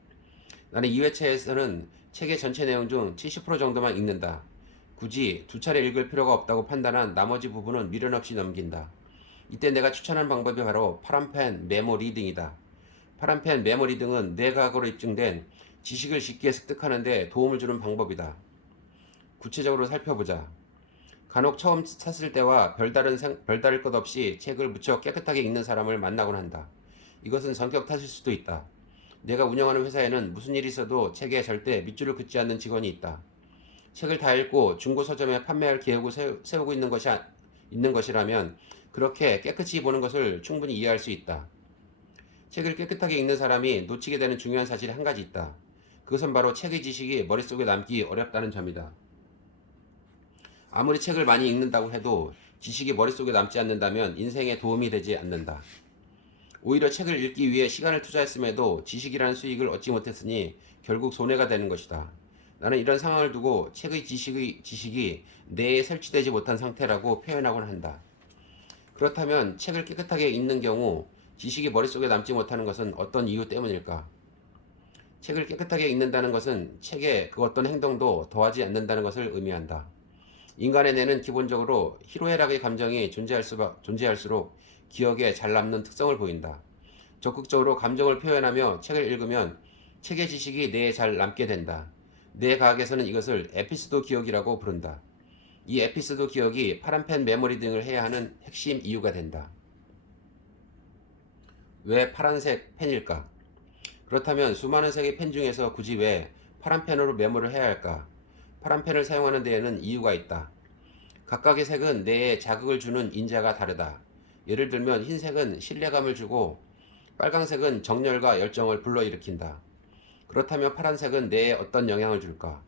나는 2회차에서는 책의 전체 내용 중 70% 정도만 읽는다. 굳이 두 차례 읽을 필요가 없다고 판단한 나머지 부분은 미련 없이 넘긴다. 이때 내가 추천한 방법이 바로 파란펜 메모 리딩이다. 파란펜 메모 리딩은 뇌과학으로 입증된 지식을 쉽게 습득하는 데 도움을 주는 방법이다. 구체적으로 살펴보자. 간혹 처음 샀을 때와 별다를 것 없이 책을 무척 깨끗하게 읽는 사람을 만나곤 한다. 이것은 성격 탓일 수도 있다. 내가 운영하는 회사에는 무슨 일이 있어도 책에 절대 밑줄을 긋지 않는 직원이 있다. 책을 다 읽고 중고 서점에 판매할 계획을 세우고 있는 것이라면 그렇게 깨끗이 보는 것을 충분히 이해할 수 있다. 책을 깨끗하게 읽는 사람이 놓치게 되는 중요한 사실이 한 가지 있다. 그것은 바로 책의 지식이 머릿속에 남기 어렵다는 점이다. 아무리 책을 많이 읽는다고 해도 지식이 머릿속에 남지 않는다면 인생에 도움이 되지 않는다. 오히려 책을 읽기 위해 시간을 투자했음에도 지식이라는 수익을 얻지 못했으니 결국 손해가 되는 것이다. 나는 이런 상황을 두고 책의 지식이 뇌에 설치되지 못한 상태라고 표현하곤 한다. 그렇다면 책을 깨끗하게 읽는 경우 지식이 머릿속에 남지 못하는 것은 어떤 이유 때문일까? 책을 깨끗하게 읽는다는 것은 책에 그 어떤 행동도 더하지 않는다는 것을 의미한다. 인간의 뇌는 기본적으로 희로애락의 감정이 존재할수록 기억에 잘 남는 특성을 보인다. 적극적으로 감정을 표현하며 책을 읽으면 책의 지식이 뇌에 잘 남게 된다. 뇌과학에서는 이것을 에피소드 기억이라고 부른다. 이 에피소드 기억이 파란펜 메모리 등을 해야 하는 핵심 이유가 된다. 왜 파란색 펜일까? 그렇다면 수많은 색의 펜 중에서 굳이 왜 파란 펜으로 메모를 해야 할까? 파란 펜을 사용하는 데에는 이유가 있다. 각각의 색은 뇌에 자극을 주는 인자가 다르다. 예를 들면 흰색은 신뢰감을 주고 빨강색은 정열과 열정을 불러일으킨다. 그렇다면 파란색은 뇌에 어떤 영향을 줄까?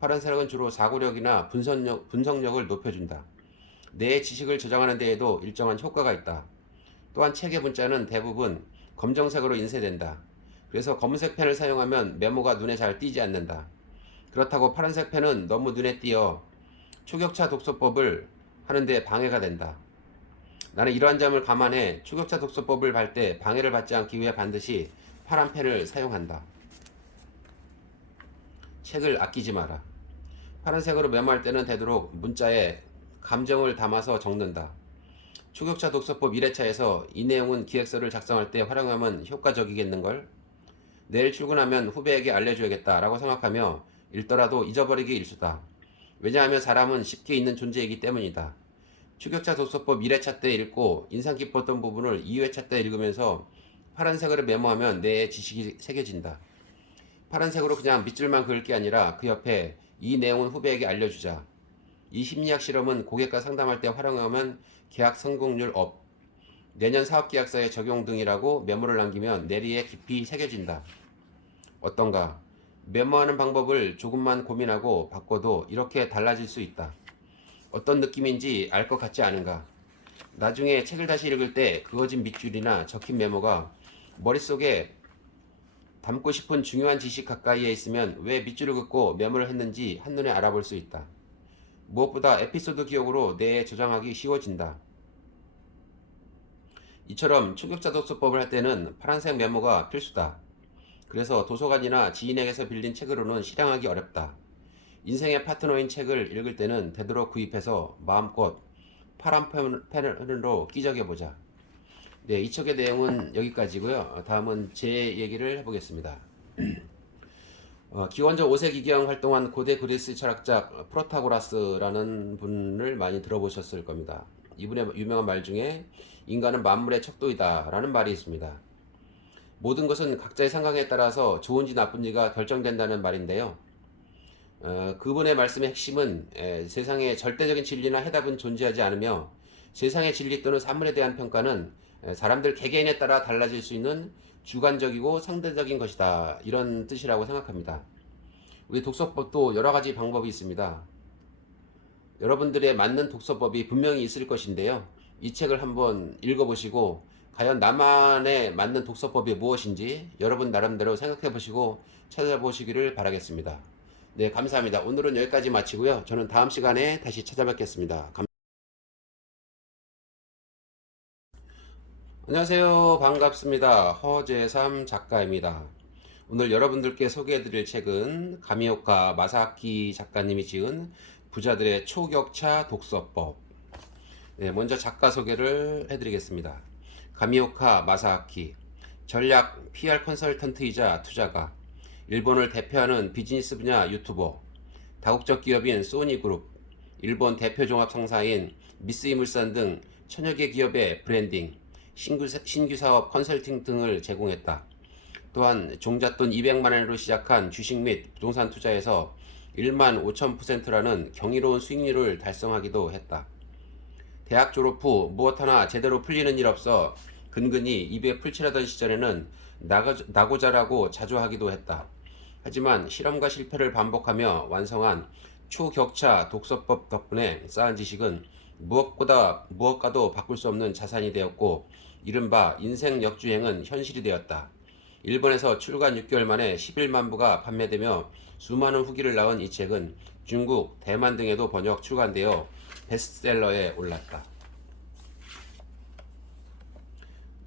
파란색은 주로 사고력이나 분석력을 높여준다. 뇌의 지식을 저장하는 데에도 일정한 효과가 있다. 또한 책의 문자는 대부분 검정색으로 인쇄된다. 그래서 검은색 펜을 사용하면 메모가 눈에 잘 띄지 않는다. 그렇다고 파란색 펜은 너무 눈에 띄어 추격차 독서법을 하는데 방해가 된다. 나는 이러한 점을 감안해 추격차 독서법을 할 때 방해를 받지 않기 위해 반드시 파란 펜을 사용한다. 책을 아끼지 마라. 파란색으로 메모할 때는 되도록 문자에 감정을 담아서 적는다. 추격차 독서법 1회차에서 이 내용은 기획서를 작성할 때 활용하면 효과적이겠는걸? 내일 출근하면 후배에게 알려줘야겠다 라고 생각하며 읽더라도 잊어버리기 일수다. 왜냐하면 사람은 쉽게 잊는 존재이기 때문이다. 추격차 독서법 1회차 때 읽고 인상 깊었던 부분을 2회차 때 읽으면서 파란색으로 메모하면 뇌에 지식이 새겨진다. 파란색으로 그냥 밑줄만 그을 게 아니라 그 옆에 이 내용은 후배에게 알려주자. 이 심리학 실험은 고객과 상담할 때 활용하면 계약 성공률 업, 내년 사업계약서에 적용 등이라고 메모를 남기면 뇌리에 깊이 새겨진다. 어떤가? 메모하는 방법을 조금만 고민하고 바꿔도 이렇게 달라질 수 있다. 어떤 느낌인지 알 것 같지 않은가? 나중에 책을 다시 읽을 때 그어진 밑줄이나 적힌 메모가 머릿속에 담고 싶은 중요한 지식 가까이에 있으면 왜 밑줄을 긋고 메모를 했는지 한눈에 알아볼 수 있다. 무엇보다 에피소드 기억으로 뇌에 저장하기 쉬워진다. 이처럼 추격자 독서법을 할 때는 파란색 메모가 필수다. 그래서 도서관이나 지인에게서 빌린 책으로는 실행하기 어렵다. 인생의 파트너인 책을 읽을 때는 되도록 구입해서 마음껏 파란 펜으로 끼적여보자. 네, 이 책의 내용은 여기까지고요. 다음은 제 얘기를 해보겠습니다. 기원전 5세기 기경 활동한 고대 그리스 철학자 프로타고라스라는 분을 많이 들어보셨을 겁니다. 이분의 유명한 말 중에 인간은 만물의 척도이다 라는 말이 있습니다. 모든 것은 각자의 생각에 따라서 좋은지 나쁜지가 결정된다는 말인데요. 그분의 말씀의 핵심은 세상에 절대적인 진리나 해답은 존재하지 않으며 세상의 진리 또는 사물에 대한 평가는 사람들 개개인에 따라 달라질 수 있는 주관적이고 상대적인 것이다. 이런 뜻이라고 생각합니다. 우리 독서법도 여러 가지 방법이 있습니다. 여러분들의 맞는 독서법이 분명히 있을 것인데요. 이 책을 한번 읽어보시고 과연 나만의 맞는 독서법이 무엇인지 여러분 나름대로 생각해 보시고 찾아보시기를 바라겠습니다. 네, 감사합니다. 오늘은 여기까지 마치고요. 저는 다음 시간에 다시 찾아뵙겠습니다. 안녕하세요. 반갑습니다. 허재삼 작가입니다. 오늘 여러분들께 소개해드릴 책은 가미오카 마사키 작가님이 지은 부자들의 초격차 독서법. 네, 먼저 작가 소개를 해드리겠습니다. 가미오카 마사키, 전략 PR 컨설턴트이자 투자가, 일본을 대표하는 비즈니스 분야 유튜버, 다국적 기업인 소니그룹, 일본 대표 종합 상사인 미쓰이물산 등 천여 개 기업의 브랜딩, 신규 사업 컨설팅 등을 제공했다. 또한 종잣돈 200만 원으로 시작한 주식 및 부동산 투자에서 1만 5천%라는 경이로운 수익률을 달성하기도 했다. 대학 졸업 후 무엇 하나 제대로 풀리는 일 없어 근근히 입에 풀칠하던 시절에는 나고자라고 자주 하기도 했다. 하지만 실험과 실패를 반복하며 완성한 초격차 독서법 덕분에 쌓은 지식은 무엇과도 바꿀 수 없는 자산이 되었고 이른바 인생 역주행은 현실이 되었다. 일본에서 출간 6개월 만에 11만 부가 판매되며 수많은 후기를 낳은 이 책은 중국, 대만 등에도 번역 출간되어 베스트셀러에 올랐다.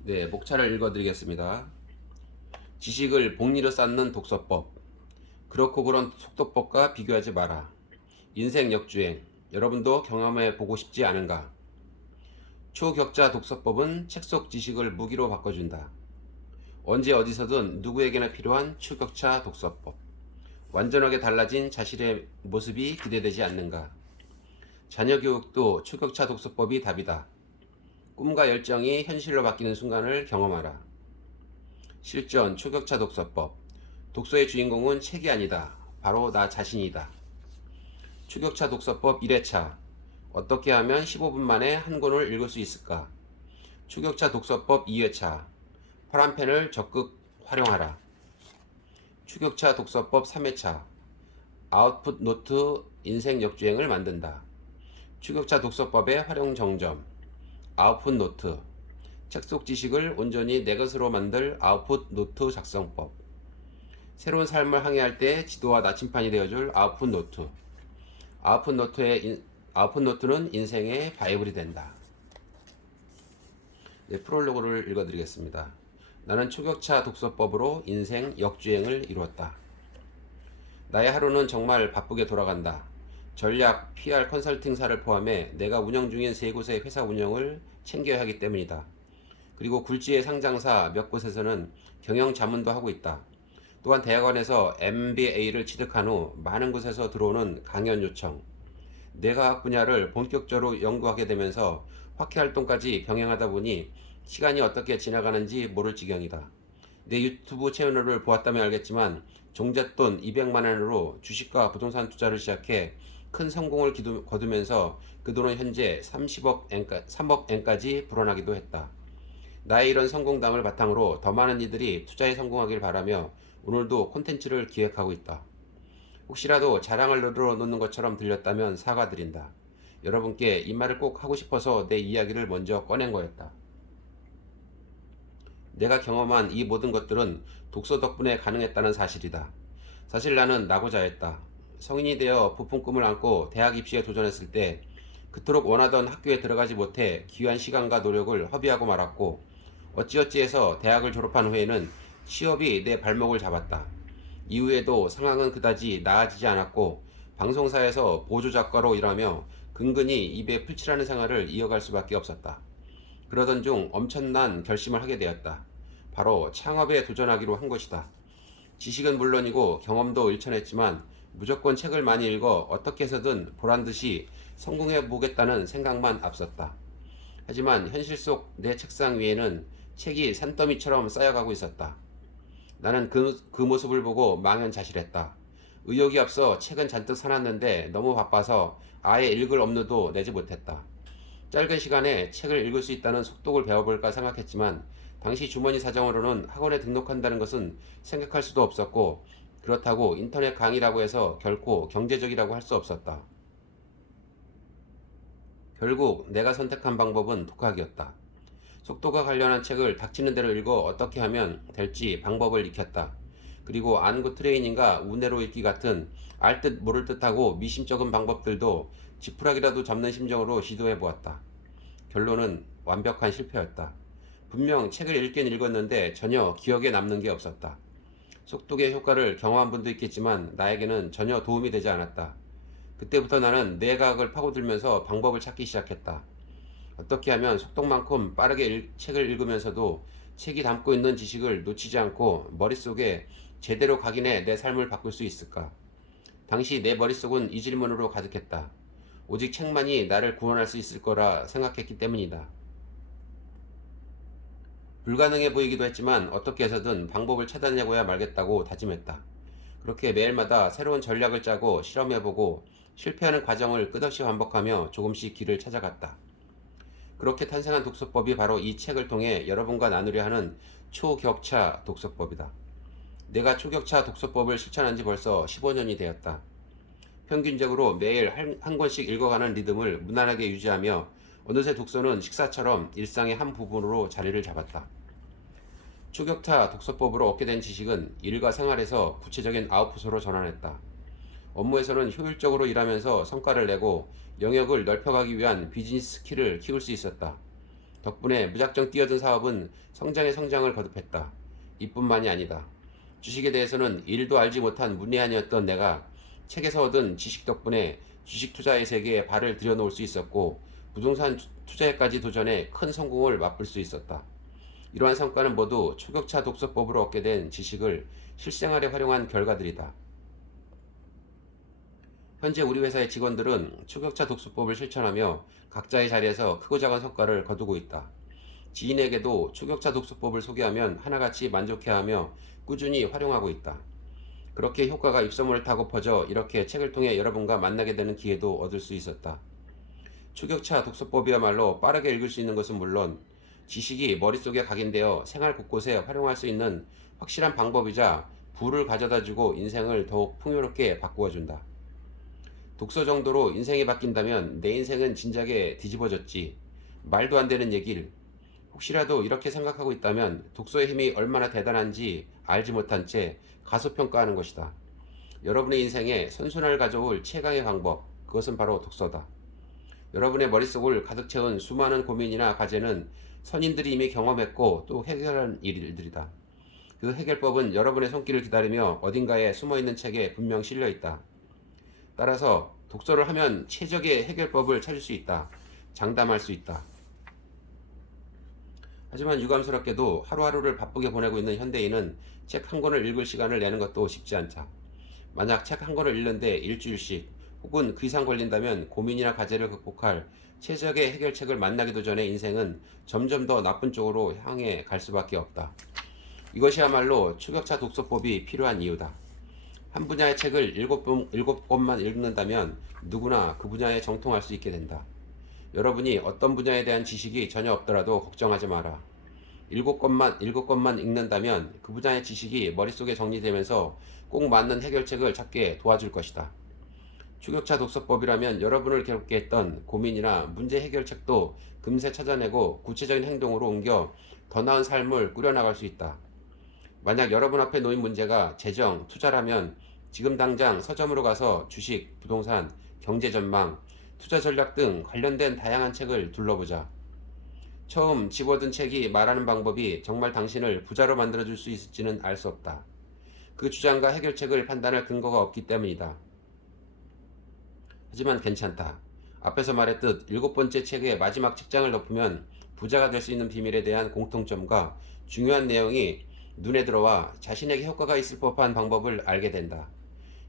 네, 목차를 읽어드리겠습니다. 지식을 복리로 쌓는 독서법. 그렇고 그런 속도법과 비교하지 마라. 인생 역주행. 여러분도 경험해 보고 싶지 않은가? 초격자 독서법은 책 속 지식을 무기로 바꿔준다. 언제 어디서든 누구에게나 필요한 초격차 독서법. 완전하게 달라진 자신의 모습이 기대되지 않는가? 자녀 교육도 초격차 독서법이 답이다. 꿈과 열정이 현실로 바뀌는 순간을 경험하라. 실전 초격차 독서법. 독서의 주인공은 책이 아니다. 바로 나 자신이다. 초격차 독서법 1회차. 어떻게 하면 15분 만에 한 권을 읽을 수 있을까? 초격차 독서법 2회차. 파란 펜을 적극 활용하라. 초격차 독서법 3회차. 아웃풋 노트 인생 역주행을 만든다. 초격차 독서법의 활용 정점. 아웃풋 노트. 책 속 지식을 온전히 내 것으로 만들 아웃풋 노트 작성법. 새로운 삶을 항해할 때 지도와 나침판이 되어줄 아웃풋 노트. 아웃풋 노트는 인생의 바이블이 된다. 네, 프롤로그를 읽어드리겠습니다. 나는 초격차 독서법으로 인생 역주행을 이루었다. 나의 하루는 정말 바쁘게 돌아간다. 전략, PR 컨설팅사를 포함해 내가 운영 중인 3곳의 회사 운영을 챙겨야 하기 때문이다. 그리고 굴지의 상장사 몇 곳에서는 경영 자문도 하고 있다. 또한 대학원에서 MBA를 취득한 후 많은 곳에서 들어오는 강연 요청, 뇌과학 분야를 본격적으로 연구하게 되면서 학회활동까지 병행하다 보니 시간이 어떻게 지나가는지 모를 지경이다. 내 유튜브 채널을 보았다면 알겠지만 종잣돈 200만 원으로 주식과 부동산 투자를 시작해 큰 성공을 거두면서 그 돈은 현재 3억 엔까지 불어나기도 했다. 나의 이런 성공담을 바탕으로 더 많은 이들이 투자에 성공하길 바라며 오늘도 콘텐츠를 기획하고 있다. 혹시라도 자랑을 늘어놓는 것처럼 들렸다면 사과드린다. 여러분께 이 말을 꼭 하고 싶어서 내 이야기를 먼저 꺼낸 거였다. 내가 경험한 이 모든 것들은 독서 덕분에 가능했다는 사실이다. 사실 나는 나고자였다. 성인이 되어 부푼 꿈을 안고 대학 입시에 도전했을 때 그토록 원하던 학교에 들어가지 못해 귀한 시간과 노력을 허비하고 말았고 어찌어찌해서 대학을 졸업한 후에는 취업이 내 발목을 잡았다. 이후에도 상황은 그다지 나아지지 않았고 방송사에서 보조작가로 일하며 근근히 입에 풀칠하는 생활을 이어갈 수밖에 없었다. 그러던 중 엄청난 결심을 하게 되었다. 바로 창업에 도전하기로 한 것이다. 지식은 물론이고 경험도 일천했지만 무조건 책을 많이 읽어 어떻게 해서든 보란듯이 성공해 보겠다는 생각만 앞섰다. 하지만 현실 속 내 책상 위에는 책이 산더미처럼 쌓여가고 있었다. 나는 그 모습을 보고 망연자실했다. 의욕이 앞서 책은 잔뜩 사놨는데 너무 바빠서 아예 읽을 업무도 내지 못했다. 짧은 시간에 책을 읽을 수 있다는 속독을 배워볼까 생각했지만 당시 주머니 사정으로는 학원에 등록한다는 것은 생각할 수도 없었고 그렇다고 인터넷 강의라고 해서 결코 경제적이라고 할 수 없었다. 결국 내가 선택한 방법은 독학이었다. 속도가 관련한 책을 닥치는 대로 읽어 어떻게 하면 될지 방법을 익혔다. 그리고 안구 트레이닝과 우네로 읽기 같은 알 듯 모를 듯하고 미심쩍은 방법들도 지푸라기라도 잡는 심정으로 시도해 보았다. 결론은 완벽한 실패였다. 분명 책을 읽긴 읽었는데 전혀 기억에 남는 게 없었다. 속독의 효과를 경험한 분도 있겠지만 나에게는 전혀 도움이 되지 않았다. 그때부터 나는 뇌과학을 파고들면서 방법을 찾기 시작했다. 어떻게 하면 속독만큼 빠르게 책을 읽으면서도 책이 담고 있는 지식을 놓치지 않고 머릿속에 제대로 각인해 내 삶을 바꿀 수 있을까? 당시 내 머릿속은 이 질문으로 가득했다. 오직 책만이 나를 구원할 수 있을 거라 생각했기 때문이다. 불가능해 보이기도 했지만 어떻게 해서든 방법을 찾아내고야 말겠다고 다짐했다. 그렇게 매일마다 새로운 전략을 짜고 실험해보고 실패하는 과정을 끝없이 반복하며 조금씩 길을 찾아갔다. 그렇게 탄생한 독서법이 바로 이 책을 통해 여러분과 나누려 하는 초격차 독서법이다. 내가 초격차 독서법을 실천한 지 벌써 15년이 되었다. 평균적으로 매일 한 권씩 읽어가는 리듬을 무난하게 유지하며 어느새 독서는 식사처럼 일상의 한 부분으로 자리를 잡았다. 초격차 독서법으로 얻게 된 지식은 일과 생활에서 구체적인 아웃풋으로 전환했다. 업무에서는 효율적으로 일하면서 성과를 내고 영역을 넓혀가기 위한 비즈니스 스킬을 키울 수 있었다. 덕분에 무작정 뛰어든 사업은 성장에 성장을 거듭했다. 이뿐만이 아니다. 주식에 대해서는 일도 알지 못한 문외한이었던 내가 책에서 얻은 지식 덕분에 주식 투자의 세계에 발을 들여놓을 수 있었고 부동산 투자에까지 도전해 큰 성공을 맛볼 수 있었다. 이러한 성과는 모두 초격차 독서법으로 얻게 된 지식을 실생활에 활용한 결과들이다. 현재 우리 회사의 직원들은 초격차 독서법을 실천하며 각자의 자리에서 크고 작은 성과를 거두고 있다. 지인에게도 초격차 독서법을 소개하면 하나같이 만족해하며 꾸준히 활용하고 있다. 그렇게 효과가 입소문을 타고 퍼져 이렇게 책을 통해 여러분과 만나게 되는 기회도 얻을 수 있었다. 초격차 독서법이야말로 빠르게 읽을 수 있는 것은 물론 지식이 머릿속에 각인되어 생활 곳곳에 활용할 수 있는 확실한 방법이자 부를 가져다주고 인생을 더욱 풍요롭게 바꾸어준다. 독서 정도로 인생이 바뀐다면 내 인생은 진작에 뒤집어졌지. 말도 안 되는 얘기를. 혹시라도 이렇게 생각하고 있다면 독서의 힘이 얼마나 대단한지 알지 못한 채 가소평가하는 것이다. 여러분의 인생에 선순환을 가져올 최강의 방법, 그것은 바로 독서다. 여러분의 머릿속을 가득 채운 수많은 고민이나 과제는 선인들이 이미 경험했고 또 해결한 일들이다. 그 해결법은 여러분의 손길을 기다리며 어딘가에 숨어있는 책에 분명 실려있다. 따라서 독서를 하면 최적의 해결법을 찾을 수 있다. 장담할 수 있다. 하지만 유감스럽게도 하루하루를 바쁘게 보내고 있는 현대인은 책 한 권을 읽을 시간을 내는 것도 쉽지 않다. 만약 책 한 권을 읽는데 일주일씩 혹은 그 이상 걸린다면 고민이나 과제를 극복할 최적의 해결책을 만나기도 전에 인생은 점점 더 나쁜 쪽으로 향해 갈 수밖에 없다. 이것이야말로 초격차 독서법이 필요한 이유다. 한 분야의 책을 7권만 읽는다면 누구나 그 분야에 정통할 수 있게 된다. 여러분이 어떤 분야에 대한 지식이 전혀 없더라도 걱정하지 마라. 7권만 읽는다면 그 분야의 지식이 머릿속에 정리되면서 꼭 맞는 해결책을 찾게 도와줄 것이다. 초격차 독서법이라면 여러분을 괴롭게 했던 고민이나 문제 해결책도 금세 찾아내고 구체적인 행동으로 옮겨 더 나은 삶을 꾸려나갈 수 있다. 만약 여러분 앞에 놓인 문제가 재정, 투자라면 지금 당장 서점으로 가서 주식, 부동산, 경제 전망, 투자 전략 등 관련된 다양한 책을 둘러보자. 처음 집어든 책이 말하는 방법이 정말 당신을 부자로 만들어줄 수 있을지는 알 수 없다. 그 주장과 해결책을 판단할 근거가 없기 때문이다. 하지만 괜찮다. 앞에서 말했듯 7번째 책의 마지막 책장을 덮으면 부자가 될 수 있는 비밀에 대한 공통점과 중요한 내용이 눈에 들어와 자신에게 효과가 있을 법한 방법을 알게 된다.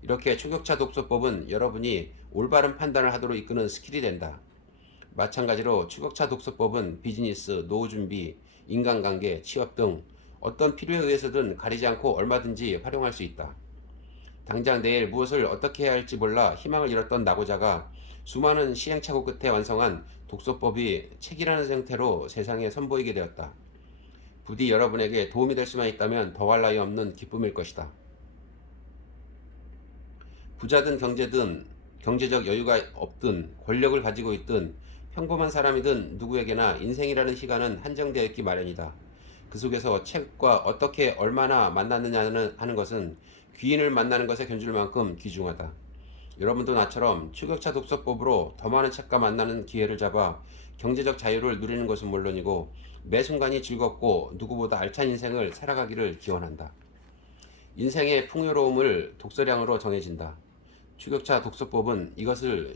이렇게 초격차 독서법은 여러분이 올바른 판단을 하도록 이끄는 스킬이 된다. 마찬가지로 초격차 독서법은 비즈니스, 노후 준비, 인간관계, 취업 등 어떤 필요에 의해서든 가리지 않고 얼마든지 활용할 수 있다. 당장 내일 무엇을 어떻게 해야 할지 몰라 희망을 잃었던 낙오자가 수많은 시행착오 끝에 완성한 독서법이 책이라는 형태로 세상에 선보이게 되었다. 부디 여러분에게 도움이 될 수만 있다면 더할 나위 없는 기쁨일 것이다. 부자든 경제든 경제적 여유가 없든 권력을 가지고 있든 평범한 사람이든 누구에게나 인생이라는 시간은 한정되어 있기 마련이다. 그 속에서 책과 어떻게 얼마나 만났느냐 하는 것은 귀인을 만나는 것에 견줄 만큼 귀중하다. 여러분도 나처럼 추격차 독서법으로 더 많은 책과 만나는 기회를 잡아 경제적 자유를 누리는 것은 물론이고 매 순간이 즐겁고 누구보다 알찬 인생을 살아가기를 기원한다. 인생의 풍요로움을 독서량으로 정해진다. 추격차 독서법은 이것을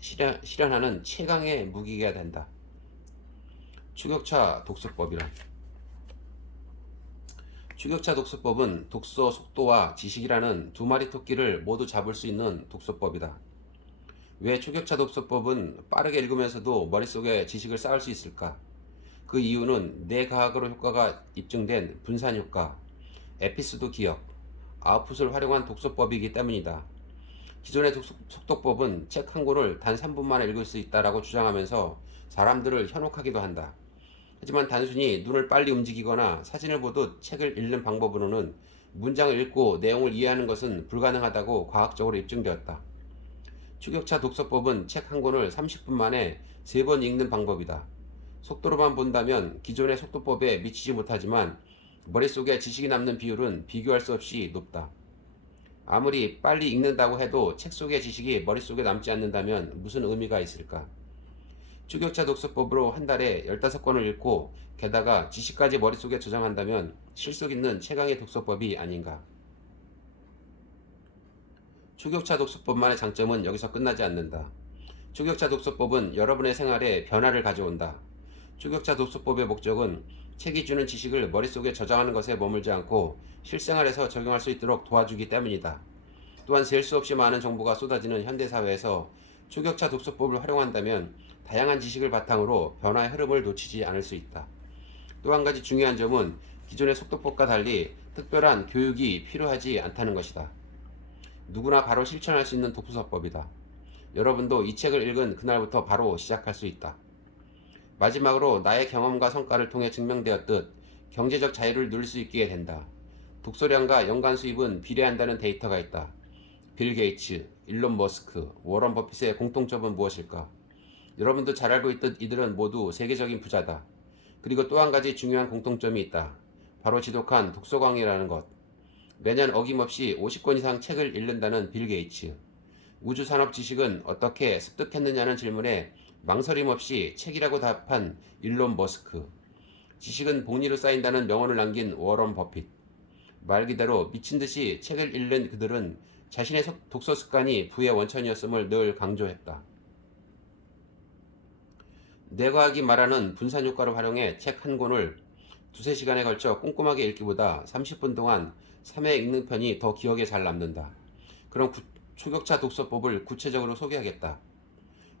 실현하는 최강의 무기가 된다. 추격차 독서법이란 추격차 독서법은 독서 속도와 지식이라는 두 마리 토끼를 모두 잡을 수 있는 독서법이다. 왜 추격차 독서법은 빠르게 읽으면서도 머릿속에 지식을 쌓을 수 있을까? 그 이유는 뇌과학으로 효과가 입증된 분산 효과, 에피소드 기억, 아웃풋을 활용한 독서법이기 때문이다. 기존의 속독법은 책 한 권을 단 3분 만에 읽을 수 있다라고 주장하면서 사람들을 현혹하기도 한다. 하지만 단순히 눈을 빨리 움직이거나 사진을 보듯 책을 읽는 방법으로는 문장을 읽고 내용을 이해하는 것은 불가능하다고 과학적으로 입증되었다. 추격차 독서법은 책 한 권을 30분 만에 3번 읽는 방법이다. 속도로만 본다면 기존의 속도법에 미치지 못하지만 머릿속에 지식이 남는 비율은 비교할 수 없이 높다. 아무리 빨리 읽는다고 해도 책 속의 지식이 머릿속에 남지 않는다면 무슨 의미가 있을까? 추격차 독서법으로 한 달에 15권을 읽고 게다가 지식까지 머릿속에 저장한다면 실속 있는 최강의 독서법이 아닌가? 추격차 독서법만의 장점은 여기서 끝나지 않는다. 추격차 독서법은 여러분의 생활에 변화를 가져온다. 추격차 독서법의 목적은 책이 주는 지식을 머릿속에 저장하는 것에 머물지 않고 실생활에서 적용할 수 있도록 도와주기 때문이다. 또한 셀 수 없이 많은 정보가 쏟아지는 현대사회에서 추격차 독서법을 활용한다면 다양한 지식을 바탕으로 변화의 흐름을 놓치지 않을 수 있다. 또 한 가지 중요한 점은 기존의 속도법과 달리 특별한 교육이 필요하지 않다는 것이다. 누구나 바로 실천할 수 있는 독서법이다. 여러분도 이 책을 읽은 그날부터 바로 시작할 수 있다. 마지막으로 나의 경험과 성과를 통해 증명되었듯 경제적 자유를 누릴 수 있게 된다. 독서량과 연간 수입은 비례한다는 데이터가 있다. 빌 게이츠, 일론 머스크, 워런 버핏의 공통점은 무엇일까? 여러분도 잘 알고 있듯 이들은 모두 세계적인 부자다. 그리고 또 한 가지 중요한 공통점이 있다. 바로 지독한 독서광이라는 것. 매년 어김없이 50권 이상 책을 읽는다는 빌 게이츠. 우주산업 지식은 어떻게 습득했느냐는 질문에 망설임 없이 책이라고 답한 일론 머스크. 지식은 복리로 쌓인다는 명언을 남긴 워런 버핏. 말 그대로 미친 듯이 책을 읽는 그들은 자신의 독서 습관이 부의 원천이었음을 늘 강조했다. 뇌과학이 말하는 분산 효과를 활용해 책 한 권을 두세 시간에 걸쳐 꼼꼼하게 읽기보다 30분 동안 3회 읽는 편이 더 기억에 잘 남는다. 그럼 추격차 독서법을 구체적으로 소개하겠다.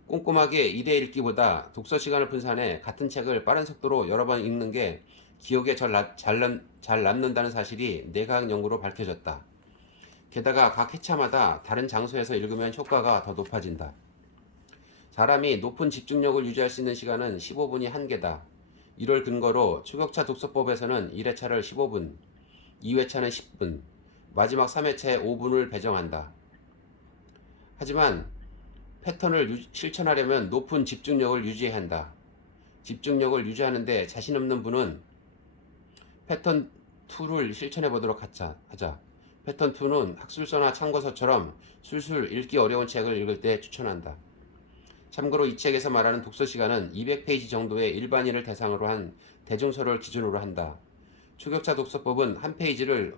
꼼꼼하게 1회 읽기보다 독서 시간을 분산해 같은 책을 빠른 속도로 여러 번 읽는 게 기억에 잘 남는다는 사실이 뇌과학 연구로 밝혀졌다. 게다가 각 회차마다 다른 장소에서 읽으면 효과가 더 높아진다. 사람이 높은 집중력을 유지할 수 있는 시간은 15분이 한계다. 이를 근거로 추격차 독서법에서는 1회차를 15분, 2회차는 10분, 마지막 3회차에 5분을 배정한다. 하지만 패턴을 실천하려면 높은 집중력을 유지해야 한다. 집중력을 유지하는데 자신 없는 분은 패턴 2를 실천해 보도록 하자. 패턴 2는 학술서나 참고서처럼 술술 읽기 어려운 책을 읽을 때 추천한다. 참고로 이 책에서 말하는 독서 시간은 200페이지 정도의 일반인을 대상으로 한 대중서를 기준으로 한다. 추격차 독서법은 한 페이지를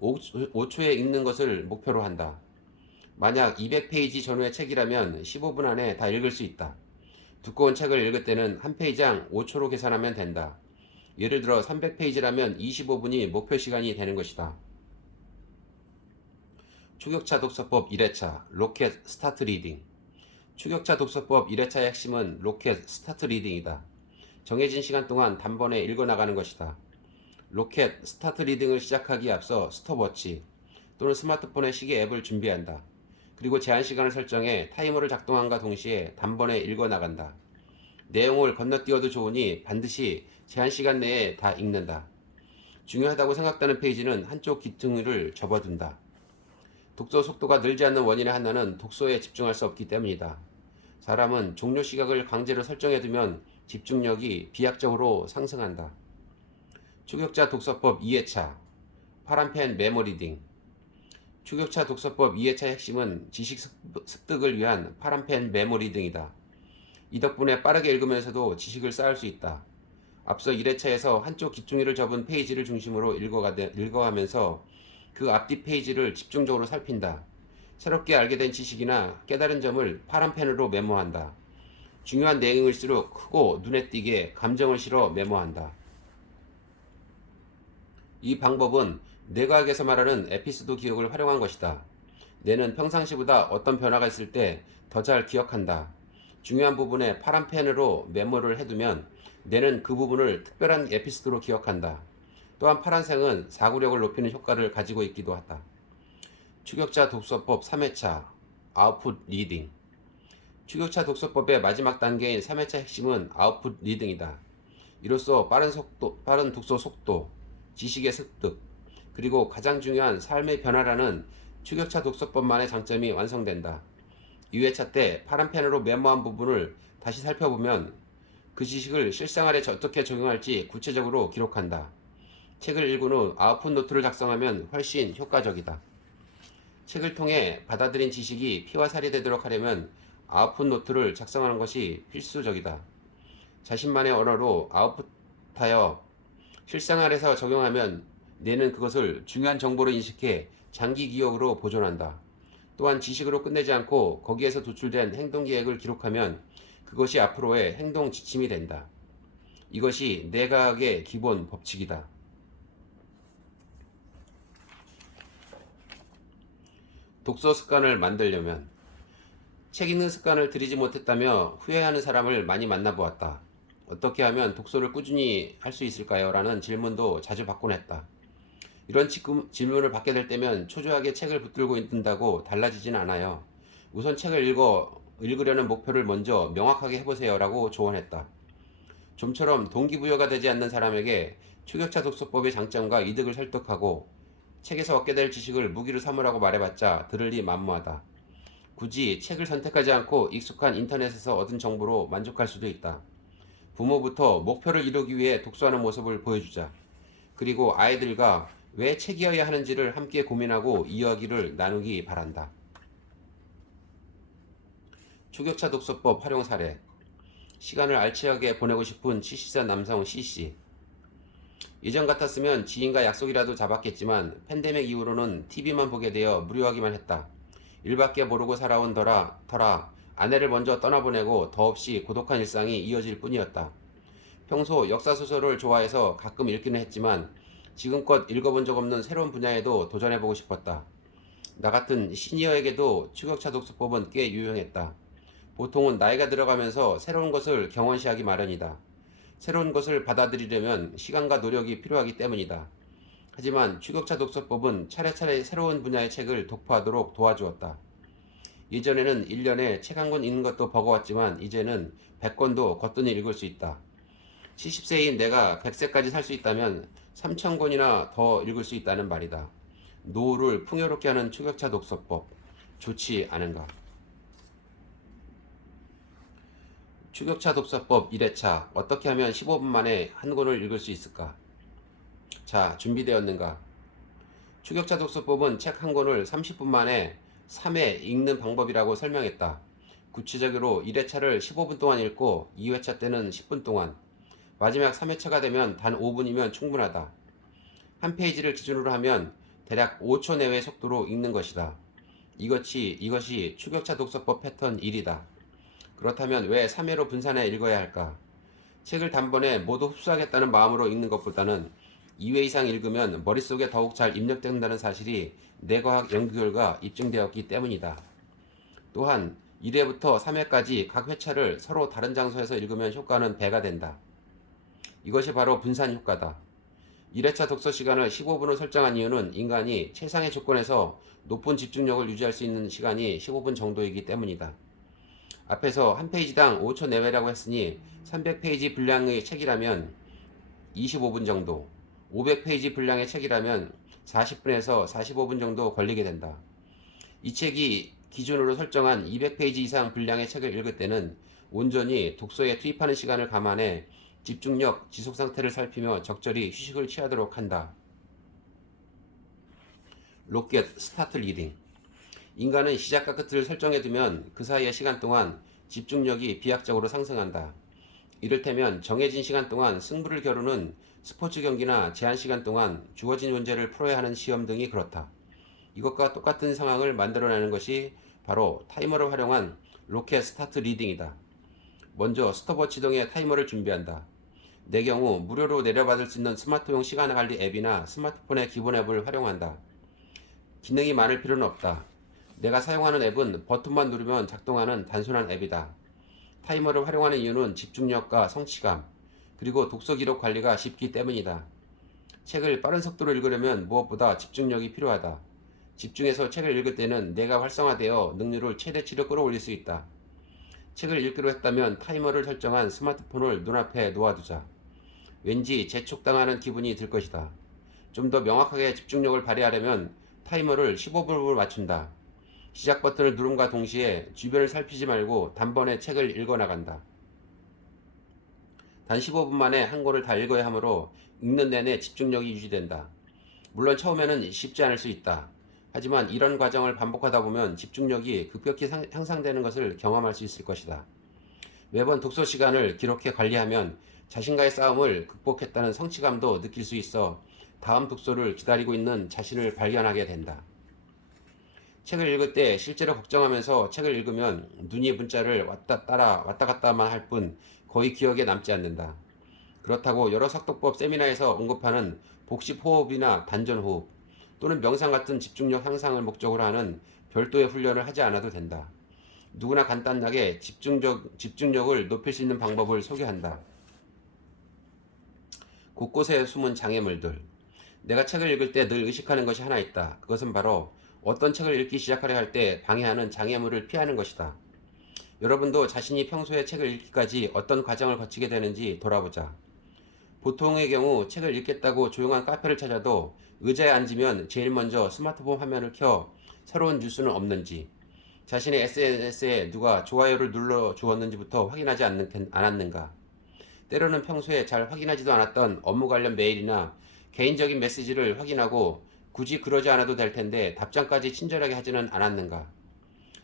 5초에 읽는 것을 목표로 한다. 만약 200페이지 전후의 책이라면 15분 안에 다 읽을 수 있다. 두꺼운 책을 읽을 때는 한 페이지당 5초로 계산하면 된다. 예를 들어 300페이지라면 25분이 목표 시간이 되는 것이다. 추격차 독서법 1회차 로켓 스타트 리딩. 추격차 독서법 1회차의 핵심은 로켓 스타트 리딩이다. 정해진 시간 동안 단번에 읽어나가는 것이다. 로켓 스타트 리딩을 시작하기에 앞서 스톱워치, 또는 스마트폰의 시계 앱을 준비한다. 그리고 제한 시간을 설정해 타이머를 작동함과 동시에 단번에 읽어 나간다. 내용을 건너뛰어도 좋으니 반드시 제한 시간 내에 다 읽는다. 중요하다고 생각되는 페이지는 한쪽 귀퉁이를 접어둔다. 독서 속도가 늘지 않는 원인의 하나는 독서에 집중할 수 없기 때문이다. 사람은 종료 시각을 강제로 설정해두면 집중력이 비약적으로 상승한다. 추격자 독서법 2회차 파란펜 메모 리딩. 추격차 독서법 2회차 핵심은 지식 습득을 위한 파란펜 메모 리딩이다. 이 덕분에 빠르게 읽으면서도 지식을 쌓을 수 있다. 앞서 1회차에서 한쪽 귀퉁이를 접은 페이지를 중심으로 읽어가면서 그 앞뒤 페이지를 집중적으로 살핀다. 새롭게 알게 된 지식이나 깨달은 점을 파란펜으로 메모한다. 중요한 내용일수록 크고 눈에 띄게 감정을 실어 메모한다. 이 방법은 뇌과학에서 말하는 에피소드 기억을 활용한 것이다. 뇌는 평상시보다 어떤 변화가 있을 때 더 잘 기억한다. 중요한 부분에 파란 펜으로 메모를 해두면 뇌는 그 부분을 특별한 에피소드로 기억한다. 또한 파란색은 사고력을 높이는 효과를 가지고 있기도 하다. 추격자 독서법 3회차 아웃풋 리딩. 추격차 독서법의 마지막 단계인 3회차 핵심은 아웃풋 리딩이다. 이로써 빠른 독서 속도, 지식의 습득, 그리고 가장 중요한 삶의 변화라는 추격차 독서법만의 장점이 완성된다. 2회차 때 파란 펜으로 메모한 부분을 다시 살펴보면 그 지식을 실생활에 어떻게 적용할지 구체적으로 기록한다. 책을 읽은 후 아웃풋 노트를 작성하면 훨씬 효과적이다. 책을 통해 받아들인 지식이 피와 살이 되도록 하려면 아웃풋 노트를 작성하는 것이 필수적이다. 자신만의 언어로 아웃풋하여 실생활에서 적용하면 뇌는 그것을 중요한 정보로 인식해 장기 기억으로 보존한다. 또한 지식으로 끝내지 않고 거기에서 도출된 행동 계획을 기록하면 그것이 앞으로의 행동 지침이 된다. 이것이 뇌과학의 기본 법칙이다. 독서 습관을 만들려면 책 읽는 습관을 들이지 못했다며 후회하는 사람을 많이 만나보았다. 어떻게 하면 독서를 꾸준히 할 수 있을까요? 라는 질문도 자주 받곤 했다. 이런 질문을 받게 될 때면 초조하게 책을 붙들고 있는다고 달라지진 않아요. 우선 책을 읽으려는 목표를 먼저 명확하게 해보세요 라고 조언했다. 좀처럼 동기부여가 되지 않는 사람에게 추격차 독서법의 장점과 이득을 설득하고 책에서 얻게 될 지식을 무기로 삼으라고 말해봤자 들을 리 만무하다. 굳이 책을 선택하지 않고 익숙한 인터넷에서 얻은 정보로 만족할 수도 있다. 부모부터 목표를 이루기 위해 독서하는 모습을 보여주자. 그리고 아이들과 왜 책이어야 하는지를 함께 고민하고 이야기를 나누기 바란다. 추격차 독서법 활용 사례. 시간을 알차게 보내고 싶은 70세 남성 C씨. 예전 같았으면 지인과 약속이라도 잡았겠지만 팬데믹 이후로는 TV만 보게 되어 무료하기만 했다. 일밖에 모르고 살아온 터라 아내를 먼저 떠나보내고 더없이 고독한 일상이 이어질 뿐이었다. 평소 역사소설을 좋아해서 가끔 읽기는 했지만 지금껏 읽어본 적 없는 새로운 분야에도 도전해보고 싶었다. 나 같은 시니어에게도 추격차 독서법은 꽤 유용했다. 보통은 나이가 들어가면서 새로운 것을 경험시하기 마련이다. 새로운 것을 받아들이려면 시간과 노력이 필요하기 때문이다. 하지만 추격차 독서법은 차례차례 새로운 분야의 책을 독파하도록 도와주었다. 예전에는 1년에 책 한 권 읽는 것도 버거웠지만 이제는 100권도 거뜬히 읽을 수 있다. 70세인 내가 100세까지 살 수 있다면 3,000권이나 더 읽을 수 있다는 말이다. 노후를 풍요롭게 하는 추격차 독서법, 좋지 않은가? 추격차 독서법 1회차, 어떻게 하면 15분 만에 한 권을 읽을 수 있을까? 자, 준비되었는가? 추격차 독서법은 책 한 권을 30분 만에 3회 읽는 방법이라고 설명했다. 구체적으로 1회차를 15분 동안 읽고 2회차 때는 10분 동안, 마지막 3회차가 되면 단 5분이면 충분하다. 한 페이지를 기준으로 하면 대략 5초 내외의 속도로 읽는 것이다. 이것이 추격차 독서법 패턴 1이다. 그렇다면 왜 3회로 분산해 읽어야 할까? 책을 단번에 모두 흡수하겠다는 마음으로 읽는 것보다는 2회 이상 읽으면 머릿속에 더욱 잘 입력된다는 사실이 뇌과학 연구 결과 입증되었기 때문이다. 또한 1회부터 3회까지 각 회차를 서로 다른 장소에서 읽으면 효과는 배가 된다. 이것이 바로 분산 효과다. 1회차 독서 시간을 15분으로 설정한 이유는 인간이 최상의 조건에서 높은 집중력을 유지할 수 있는 시간이 15분 정도이기 때문이다. 앞에서 한 페이지당 5초 내외라고 했으니 300페이지 분량의 책이라면 25분 정도, 500페이지 분량의 책이라면 40분에서 45분 정도 걸리게 된다. 이 책이 기준으로 설정한 200페이지 이상 분량의 책을 읽을 때는 온전히 독서에 투입하는 시간을 감안해 집중력, 지속 상태를 살피며 적절히 휴식을 취하도록 한다. 로켓 스타트 리딩. 인간은 시작과 끝을 설정해두면 그 사이의 시간 동안 집중력이 비약적으로 상승한다. 이를테면 정해진 시간 동안 승부를 겨루는 스포츠 경기나 제한 시간 동안 주어진 문제를 풀어야 하는 시험 등이 그렇다. 이것과 똑같은 상황을 만들어내는 것이 바로 타이머를 활용한 로켓 스타트 리딩이다. 먼저 스톱워치 등의 타이머를 준비한다. 내 경우 무료로 내려받을 수 있는 스마트용 시간 관리 앱이나 스마트폰의 기본 앱을 활용한다. 기능이 많을 필요는 없다. 내가 사용하는 앱은 버튼만 누르면 작동하는 단순한 앱이다. 타이머를 활용하는 이유는 집중력과 성취감, 그리고 독서 기록 관리가 쉽기 때문이다. 책을 빠른 속도로 읽으려면 무엇보다 집중력이 필요하다. 집중해서 책을 읽을 때는 뇌가 활성화되어 능률을 최대치로 끌어올릴 수 있다. 책을 읽기로 했다면 타이머를 설정한 스마트폰을 눈앞에 놓아두자. 왠지 재촉당하는 기분이 들 것이다. 좀 더 명확하게 집중력을 발휘하려면 타이머를 15분으로 맞춘다. 시작 버튼을 누름과 동시에 주변을 살피지 말고 단번에 책을 읽어나간다. 단 15분 만에 한 권을 다 읽어야 하므로 읽는 내내 집중력이 유지된다. 물론 처음에는 쉽지 않을 수 있다. 하지만 이런 과정을 반복하다 보면 집중력이 급격히 향상되는 것을 경험할 수 있을 것이다. 매번 독서 시간을 기록해 관리하면 자신과의 싸움을 극복했다는 성취감도 느낄 수 있어 다음 독서를 기다리고 있는 자신을 발견하게 된다. 책을 읽을 때 실제로 걱정하면서 책을 읽으면 눈이 문자를 왔다 갔다만 할 뿐 거의 기억에 남지 않는다. 그렇다고 여러 sak독법 세미나에서 언급하는 복식 호흡이나 단전 호흡 또는 명상 같은 집중력 향상을 목적으로 하는 별도의 훈련을 하지 않아도 된다. 누구나 간단하게 집중력을 높일 수 있는 방법을 소개한다. 곳곳에 숨은 장애물들. 내가 책을 읽을 때 늘 의식하는 것이 하나 있다. 그것은 바로 어떤 책을 읽기 시작하려 할 때 방해하는 장애물을 피하는 것이다. 여러분도 자신이 평소에 책을 읽기까지 어떤 과정을 거치게 되는지 돌아보자. 보통의 경우 책을 읽겠다고 조용한 카페를 찾아도 의자에 앉으면 제일 먼저 스마트폰 화면을 켜 새로운 뉴스는 없는지, 자신의 SNS에 누가 좋아요를 눌러 주었는지부터 확인하지 않았는가. 때로는 평소에 잘 확인하지도 않았던 업무 관련 메일이나 개인적인 메시지를 확인하고 굳이 그러지 않아도 될 텐데 답장까지 친절하게 하지는 않았는가.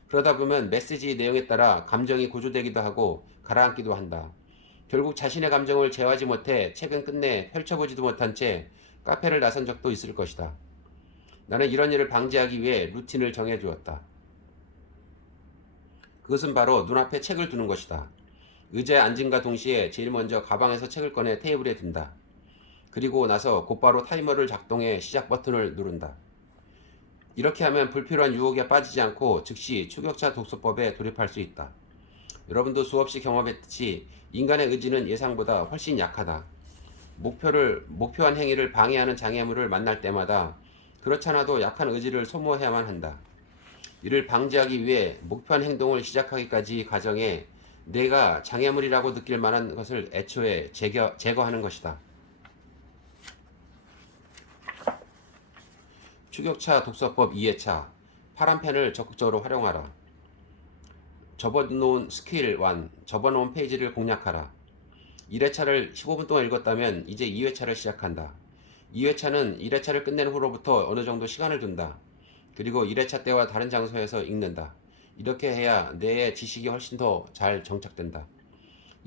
그러다 보면 메시지 내용에 따라 감정이 고조되기도 하고 가라앉기도 한다. 결국 자신의 감정을 제어하지 못해 책은 끝내 펼쳐보지도 못한 채 카페를 나선 적도 있을 것이다. 나는 이런 일을 방지하기 위해 루틴을 정해주었다. 그것은 바로 눈앞에 책을 두는 것이다. 의자에 앉음과 동시에 제일 먼저 가방에서 책을 꺼내 테이블에 둔다. 그리고 나서 곧바로 타이머를 작동해 시작 버튼을 누른다. 이렇게 하면 불필요한 유혹에 빠지지 않고 즉시 초격차 독서법에 돌입할 수 있다. 여러분도 수없이 경험했듯이 인간의 의지는 예상보다 훨씬 약하다. 목표한 행위를 방해하는 장애물을 만날 때마다 그렇지 않아도 약한 의지를 소모해야만 한다. 이를 방지하기 위해 목표한 행동을 시작하기까지 과정에 내가 장애물이라고 느낄 만한 것을 애초에 제거하는 것이다. 추격차 독서법 2회차. 파란 펜을 적극적으로 활용하라. 접어놓은 스킬 1. 접어놓은 페이지를 공략하라. 1회차를 15분 동안 읽었다면 이제 2회차를 시작한다. 2회차는 1회차를 끝낸 후로부터 어느 정도 시간을 둔다. 그리고 1회차 때와 다른 장소에서 읽는다. 이렇게 해야 뇌의 지식이 훨씬 더 잘 정착된다.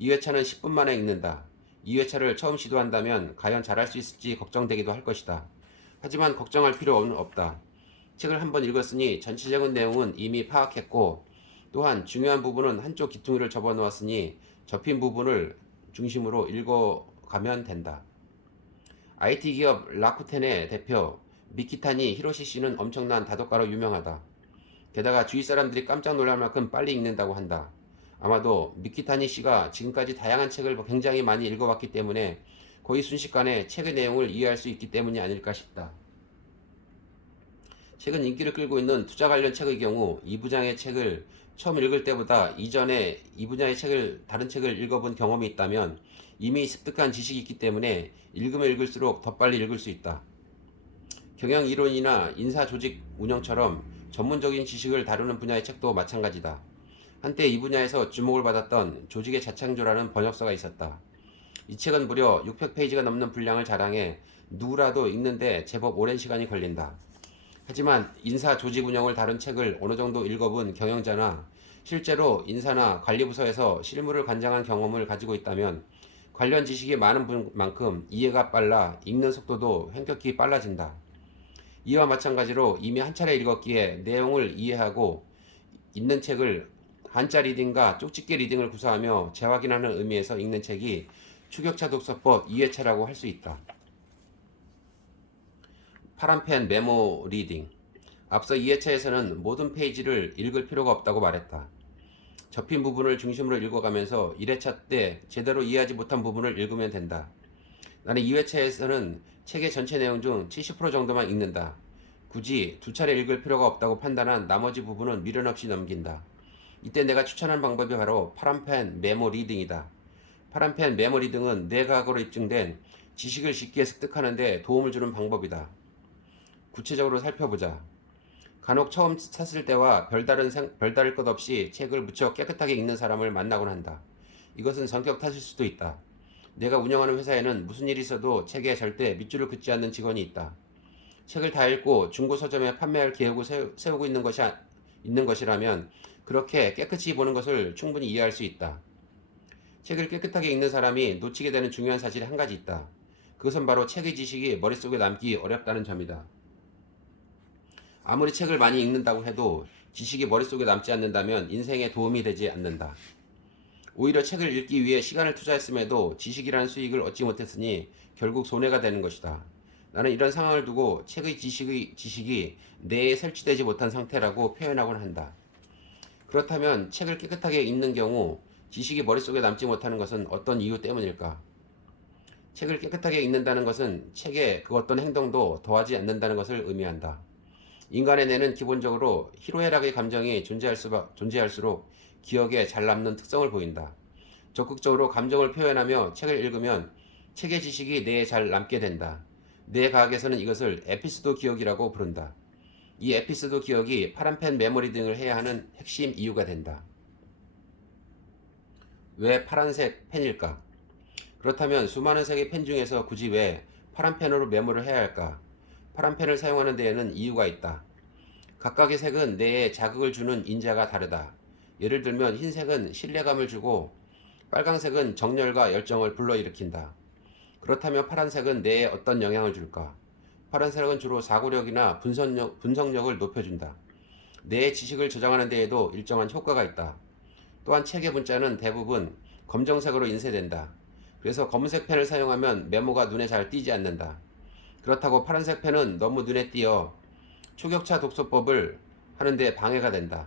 2회차는 10분 만에 읽는다. 2회차를 처음 시도한다면 과연 잘할 수 있을지 걱정되기도 할 것이다. 하지만 걱정할 필요는 없다. 책을 한번 읽었으니 전체적인 내용은 이미 파악했고 또한 중요한 부분은 한쪽 귀퉁이를 접어놓았으니 접힌 부분을 중심으로 읽어가면 된다. IT 기업 라쿠텐의 대표 미키타니 히로시 씨는 엄청난 다독가로 유명하다. 게다가 주위 사람들이 깜짝 놀랄 만큼 빨리 읽는다고 한다. 아마도 미키타니 씨가 지금까지 다양한 책을 굉장히 많이 읽어왔기 때문에 거의 순식간에 책의 내용을 이해할 수 있기 때문이 아닐까 싶다. 최근 인기를 끌고 있는 투자 관련 책의 경우 이 분야의 책을 처음 읽을 때보다 이전에 이 분야의 다른 책을 읽어본 경험이 있다면 이미 습득한 지식이 있기 때문에 읽으면 읽을수록 더 빨리 읽을 수 있다. 경영 이론이나 인사 조직 운영처럼 전문적인 지식을 다루는 분야의 책도 마찬가지다. 한때 이 분야에서 주목을 받았던 조직의 자창조라는 번역서가 있었다. 이 책은 무려 600페이지가 넘는 분량을 자랑해 누구라도 읽는데 제법 오랜 시간이 걸린다. 하지만 인사 조직 운영을 다룬 책을 어느 정도 읽어본 경영자나 실제로 인사나 관리부서에서 실무를 관장한 경험을 가지고 있다면 관련 지식이 많은 분만큼 이해가 빨라 읽는 속도도 횡격히 빨라진다. 이와 마찬가지로 이미 한 차례 읽었기에 내용을 이해하고 읽는 책을 한자 리딩과 쪽집게 리딩을 구사하며 재확인하는 의미에서 읽는 책이 추격차 독서법 2회차라고 할 수 있다. 파란펜 메모 리딩. 앞서 2회차에서는 모든 페이지를 읽을 필요가 없다고 말했다. 접힌 부분을 중심으로 읽어가면서 1회차 때 제대로 이해하지 못한 부분을 읽으면 된다. 나는 2회차에서는 책의 전체 내용 중 70% 정도만 읽는다. 굳이 두 차례 읽을 필요가 없다고 판단한 나머지 부분은 미련 없이 넘긴다. 이때 내가 추천한 방법이 바로 파란펜 메모 리딩이다. 파란펜 메모 리딩은 뇌과학으로 입증된 지식을 쉽게 습득하는 데 도움을 주는 방법이다. 구체적으로 살펴보자. 간혹 처음 샀을 때와 별다를 것 없이 책을 무척 깨끗하게 읽는 사람을 만나곤 한다. 이것은 성격 탓일 수도 있다. 내가 운영하는 회사에는 무슨 일이 있어도 책에 절대 밑줄을 긋지 않는 직원이 있다. 책을 다 읽고 중고 서점에 판매할 계획을 세우고 있는 것이라면 그렇게 깨끗이 보는 것을 충분히 이해할 수 있다. 책을 깨끗하게 읽는 사람이 놓치게 되는 중요한 사실이 한 가지 있다. 그것은 바로 책의 지식이 머릿속에 남기 어렵다는 점이다. 아무리 책을 많이 읽는다고 해도 지식이 머릿속에 남지 않는다면 인생에 도움이 되지 않는다. 오히려 책을 읽기 위해 시간을 투자했음에도 지식이라는 수익을 얻지 못했으니 결국 손해가 되는 것이다. 나는 이런 상황을 두고 책의 지식이 뇌에 설치되지 못한 상태라고 표현하곤 한다. 그렇다면 책을 깨끗하게 읽는 경우 지식이 머릿속에 남지 못하는 것은 어떤 이유 때문일까? 책을 깨끗하게 읽는다는 것은 책에 그 어떤 행동도 더하지 않는다는 것을 의미한다. 인간의 뇌는 기본적으로 희로애락의 감정이 존재할수록 기억에 잘 남는 특성을 보인다. 적극적으로 감정을 표현하며 책을 읽으면 책의 지식이 뇌에 잘 남게 된다. 뇌과학에서는 이것을 에피소드 기억이라고 부른다. 이 에피소드 기억이 파란펜 메모리 등을 해야 하는 핵심 이유가 된다. 왜 파란색 펜일까? 그렇다면 수많은 색의 펜 중에서 굳이 왜 파란 펜으로 메모를 해야 할까? 파란 펜을 사용하는 데에는 이유가 있다. 각각의 색은 뇌에 자극을 주는 인자가 다르다. 예를 들면 흰색은 신뢰감을 주고 빨강색은 정열과 열정을 불러일으킨다. 그렇다면 파란색은 뇌에 어떤 영향을 줄까? 파란색은 주로 사고력이나 분석력을 높여준다. 뇌의 지식을 저장하는 데에도 일정한 효과가 있다. 또한 책의 문자는 대부분 검정색으로 인쇄된다. 그래서 검은색 펜을 사용하면 메모가 눈에 잘 띄지 않는다. 그렇다고 파란색 펜은 너무 눈에 띄어 초격차 독서법을 하는데 방해가 된다.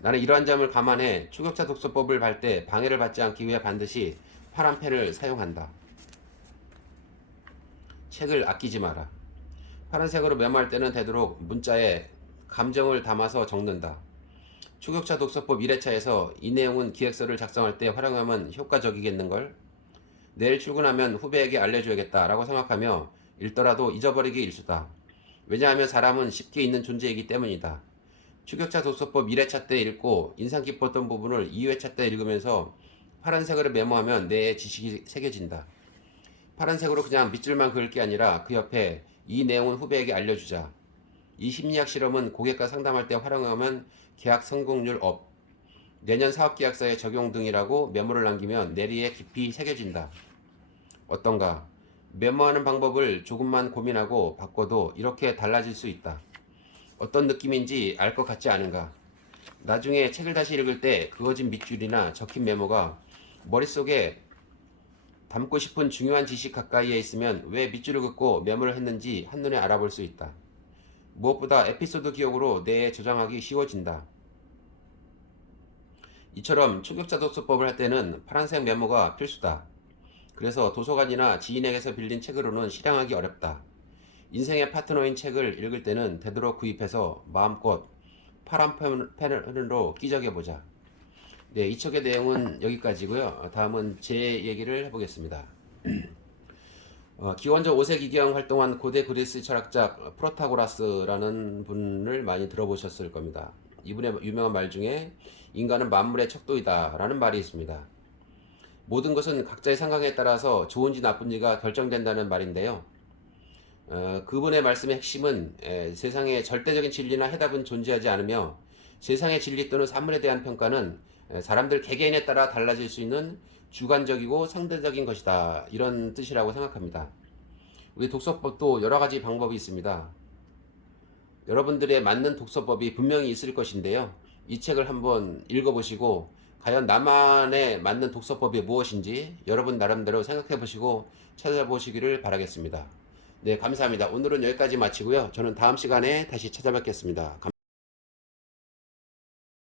나는 이러한 점을 감안해 초격차 독서법을 할 때 방해를 받지 않기 위해 반드시 파란 펜을 사용한다. 책을 아끼지 마라. 파란색으로 메모할 때는 되도록 문자에 감정을 담아서 적는다. 초격차 독서법 1회차에서 이 내용은 기획서를 작성할 때 활용하면 효과적이겠는걸? 내일 출근하면 후배에게 알려줘야겠다 라고 생각하며 읽더라도 잊어버리기 일수다. 왜냐하면 사람은 쉽게 잊는 존재이기 때문이다. 추격차 독서법 1회차 때 읽고 인상 깊었던 부분을 2회차 때 읽으면서 파란색으로 메모하면 뇌에 지식이 새겨진다. 파란색으로 그냥 밑줄만 그을 게 아니라 그 옆에 이 내용은 후배에게 알려주자. 이 심리학 실험은 고객과 상담할 때 활용하면 계약 성공률 업, 내년 사업계약서에 적용 등이라고 메모를 남기면 뇌리에 깊이 새겨진다. 어떤가? 메모하는 방법을 조금만 고민하고 바꿔도 이렇게 달라질 수 있다. 어떤 느낌인지 알 것 같지 않은가? 나중에 책을 다시 읽을 때 그어진 밑줄이나 적힌 메모가 머릿속에 담고 싶은 중요한 지식 가까이에 있으면 왜 밑줄을 긋고 메모를 했는지 한눈에 알아볼 수 있다. 무엇보다 에피소드 기억으로 뇌에 저장하기 쉬워진다. 이처럼 초격자 독서법을 할 때는 파란색 메모가 필수다. 그래서 도서관이나 지인에게서 빌린 책으로는 실행하기 어렵다. 인생의 파트너인 책을 읽을 때는 되도록 구입해서 마음껏 파란 펜으로 끼적여보자. 네, 이 책의 내용은 여기까지고요. 다음은 제 얘기를 해보겠습니다. 기원전 5세기 기경 활동한 고대 그리스 철학자 프로타고라스라는 분을 많이 들어보셨을 겁니다. 이분의 유명한 말 중에 인간은 만물의 척도이다 라는 말이 있습니다. 모든 것은 각자의 생각에 따라서 좋은지 나쁜지가 결정된다는 말인데요. 그분의 말씀의 핵심은 세상에 절대적인 진리나 해답은 존재하지 않으며 세상의 진리 또는 사물에 대한 평가는 사람들 개개인에 따라 달라질 수 있는 주관적이고 상대적인 것이다. 이런 뜻이라고 생각합니다. 우리 독서법도 여러 가지 방법이 있습니다. 여러분들의 맞는 독서법이 분명히 있을 것인데요. 이 책을 한번 읽어보시고 과연 나만의 맞는 독서법이 무엇인지 여러분 나름대로 생각해보시고 찾아보시기를 바라겠습니다. 네, 감사합니다. 오늘은 여기까지 마치고요. 저는 다음 시간에 다시 찾아뵙겠습니다.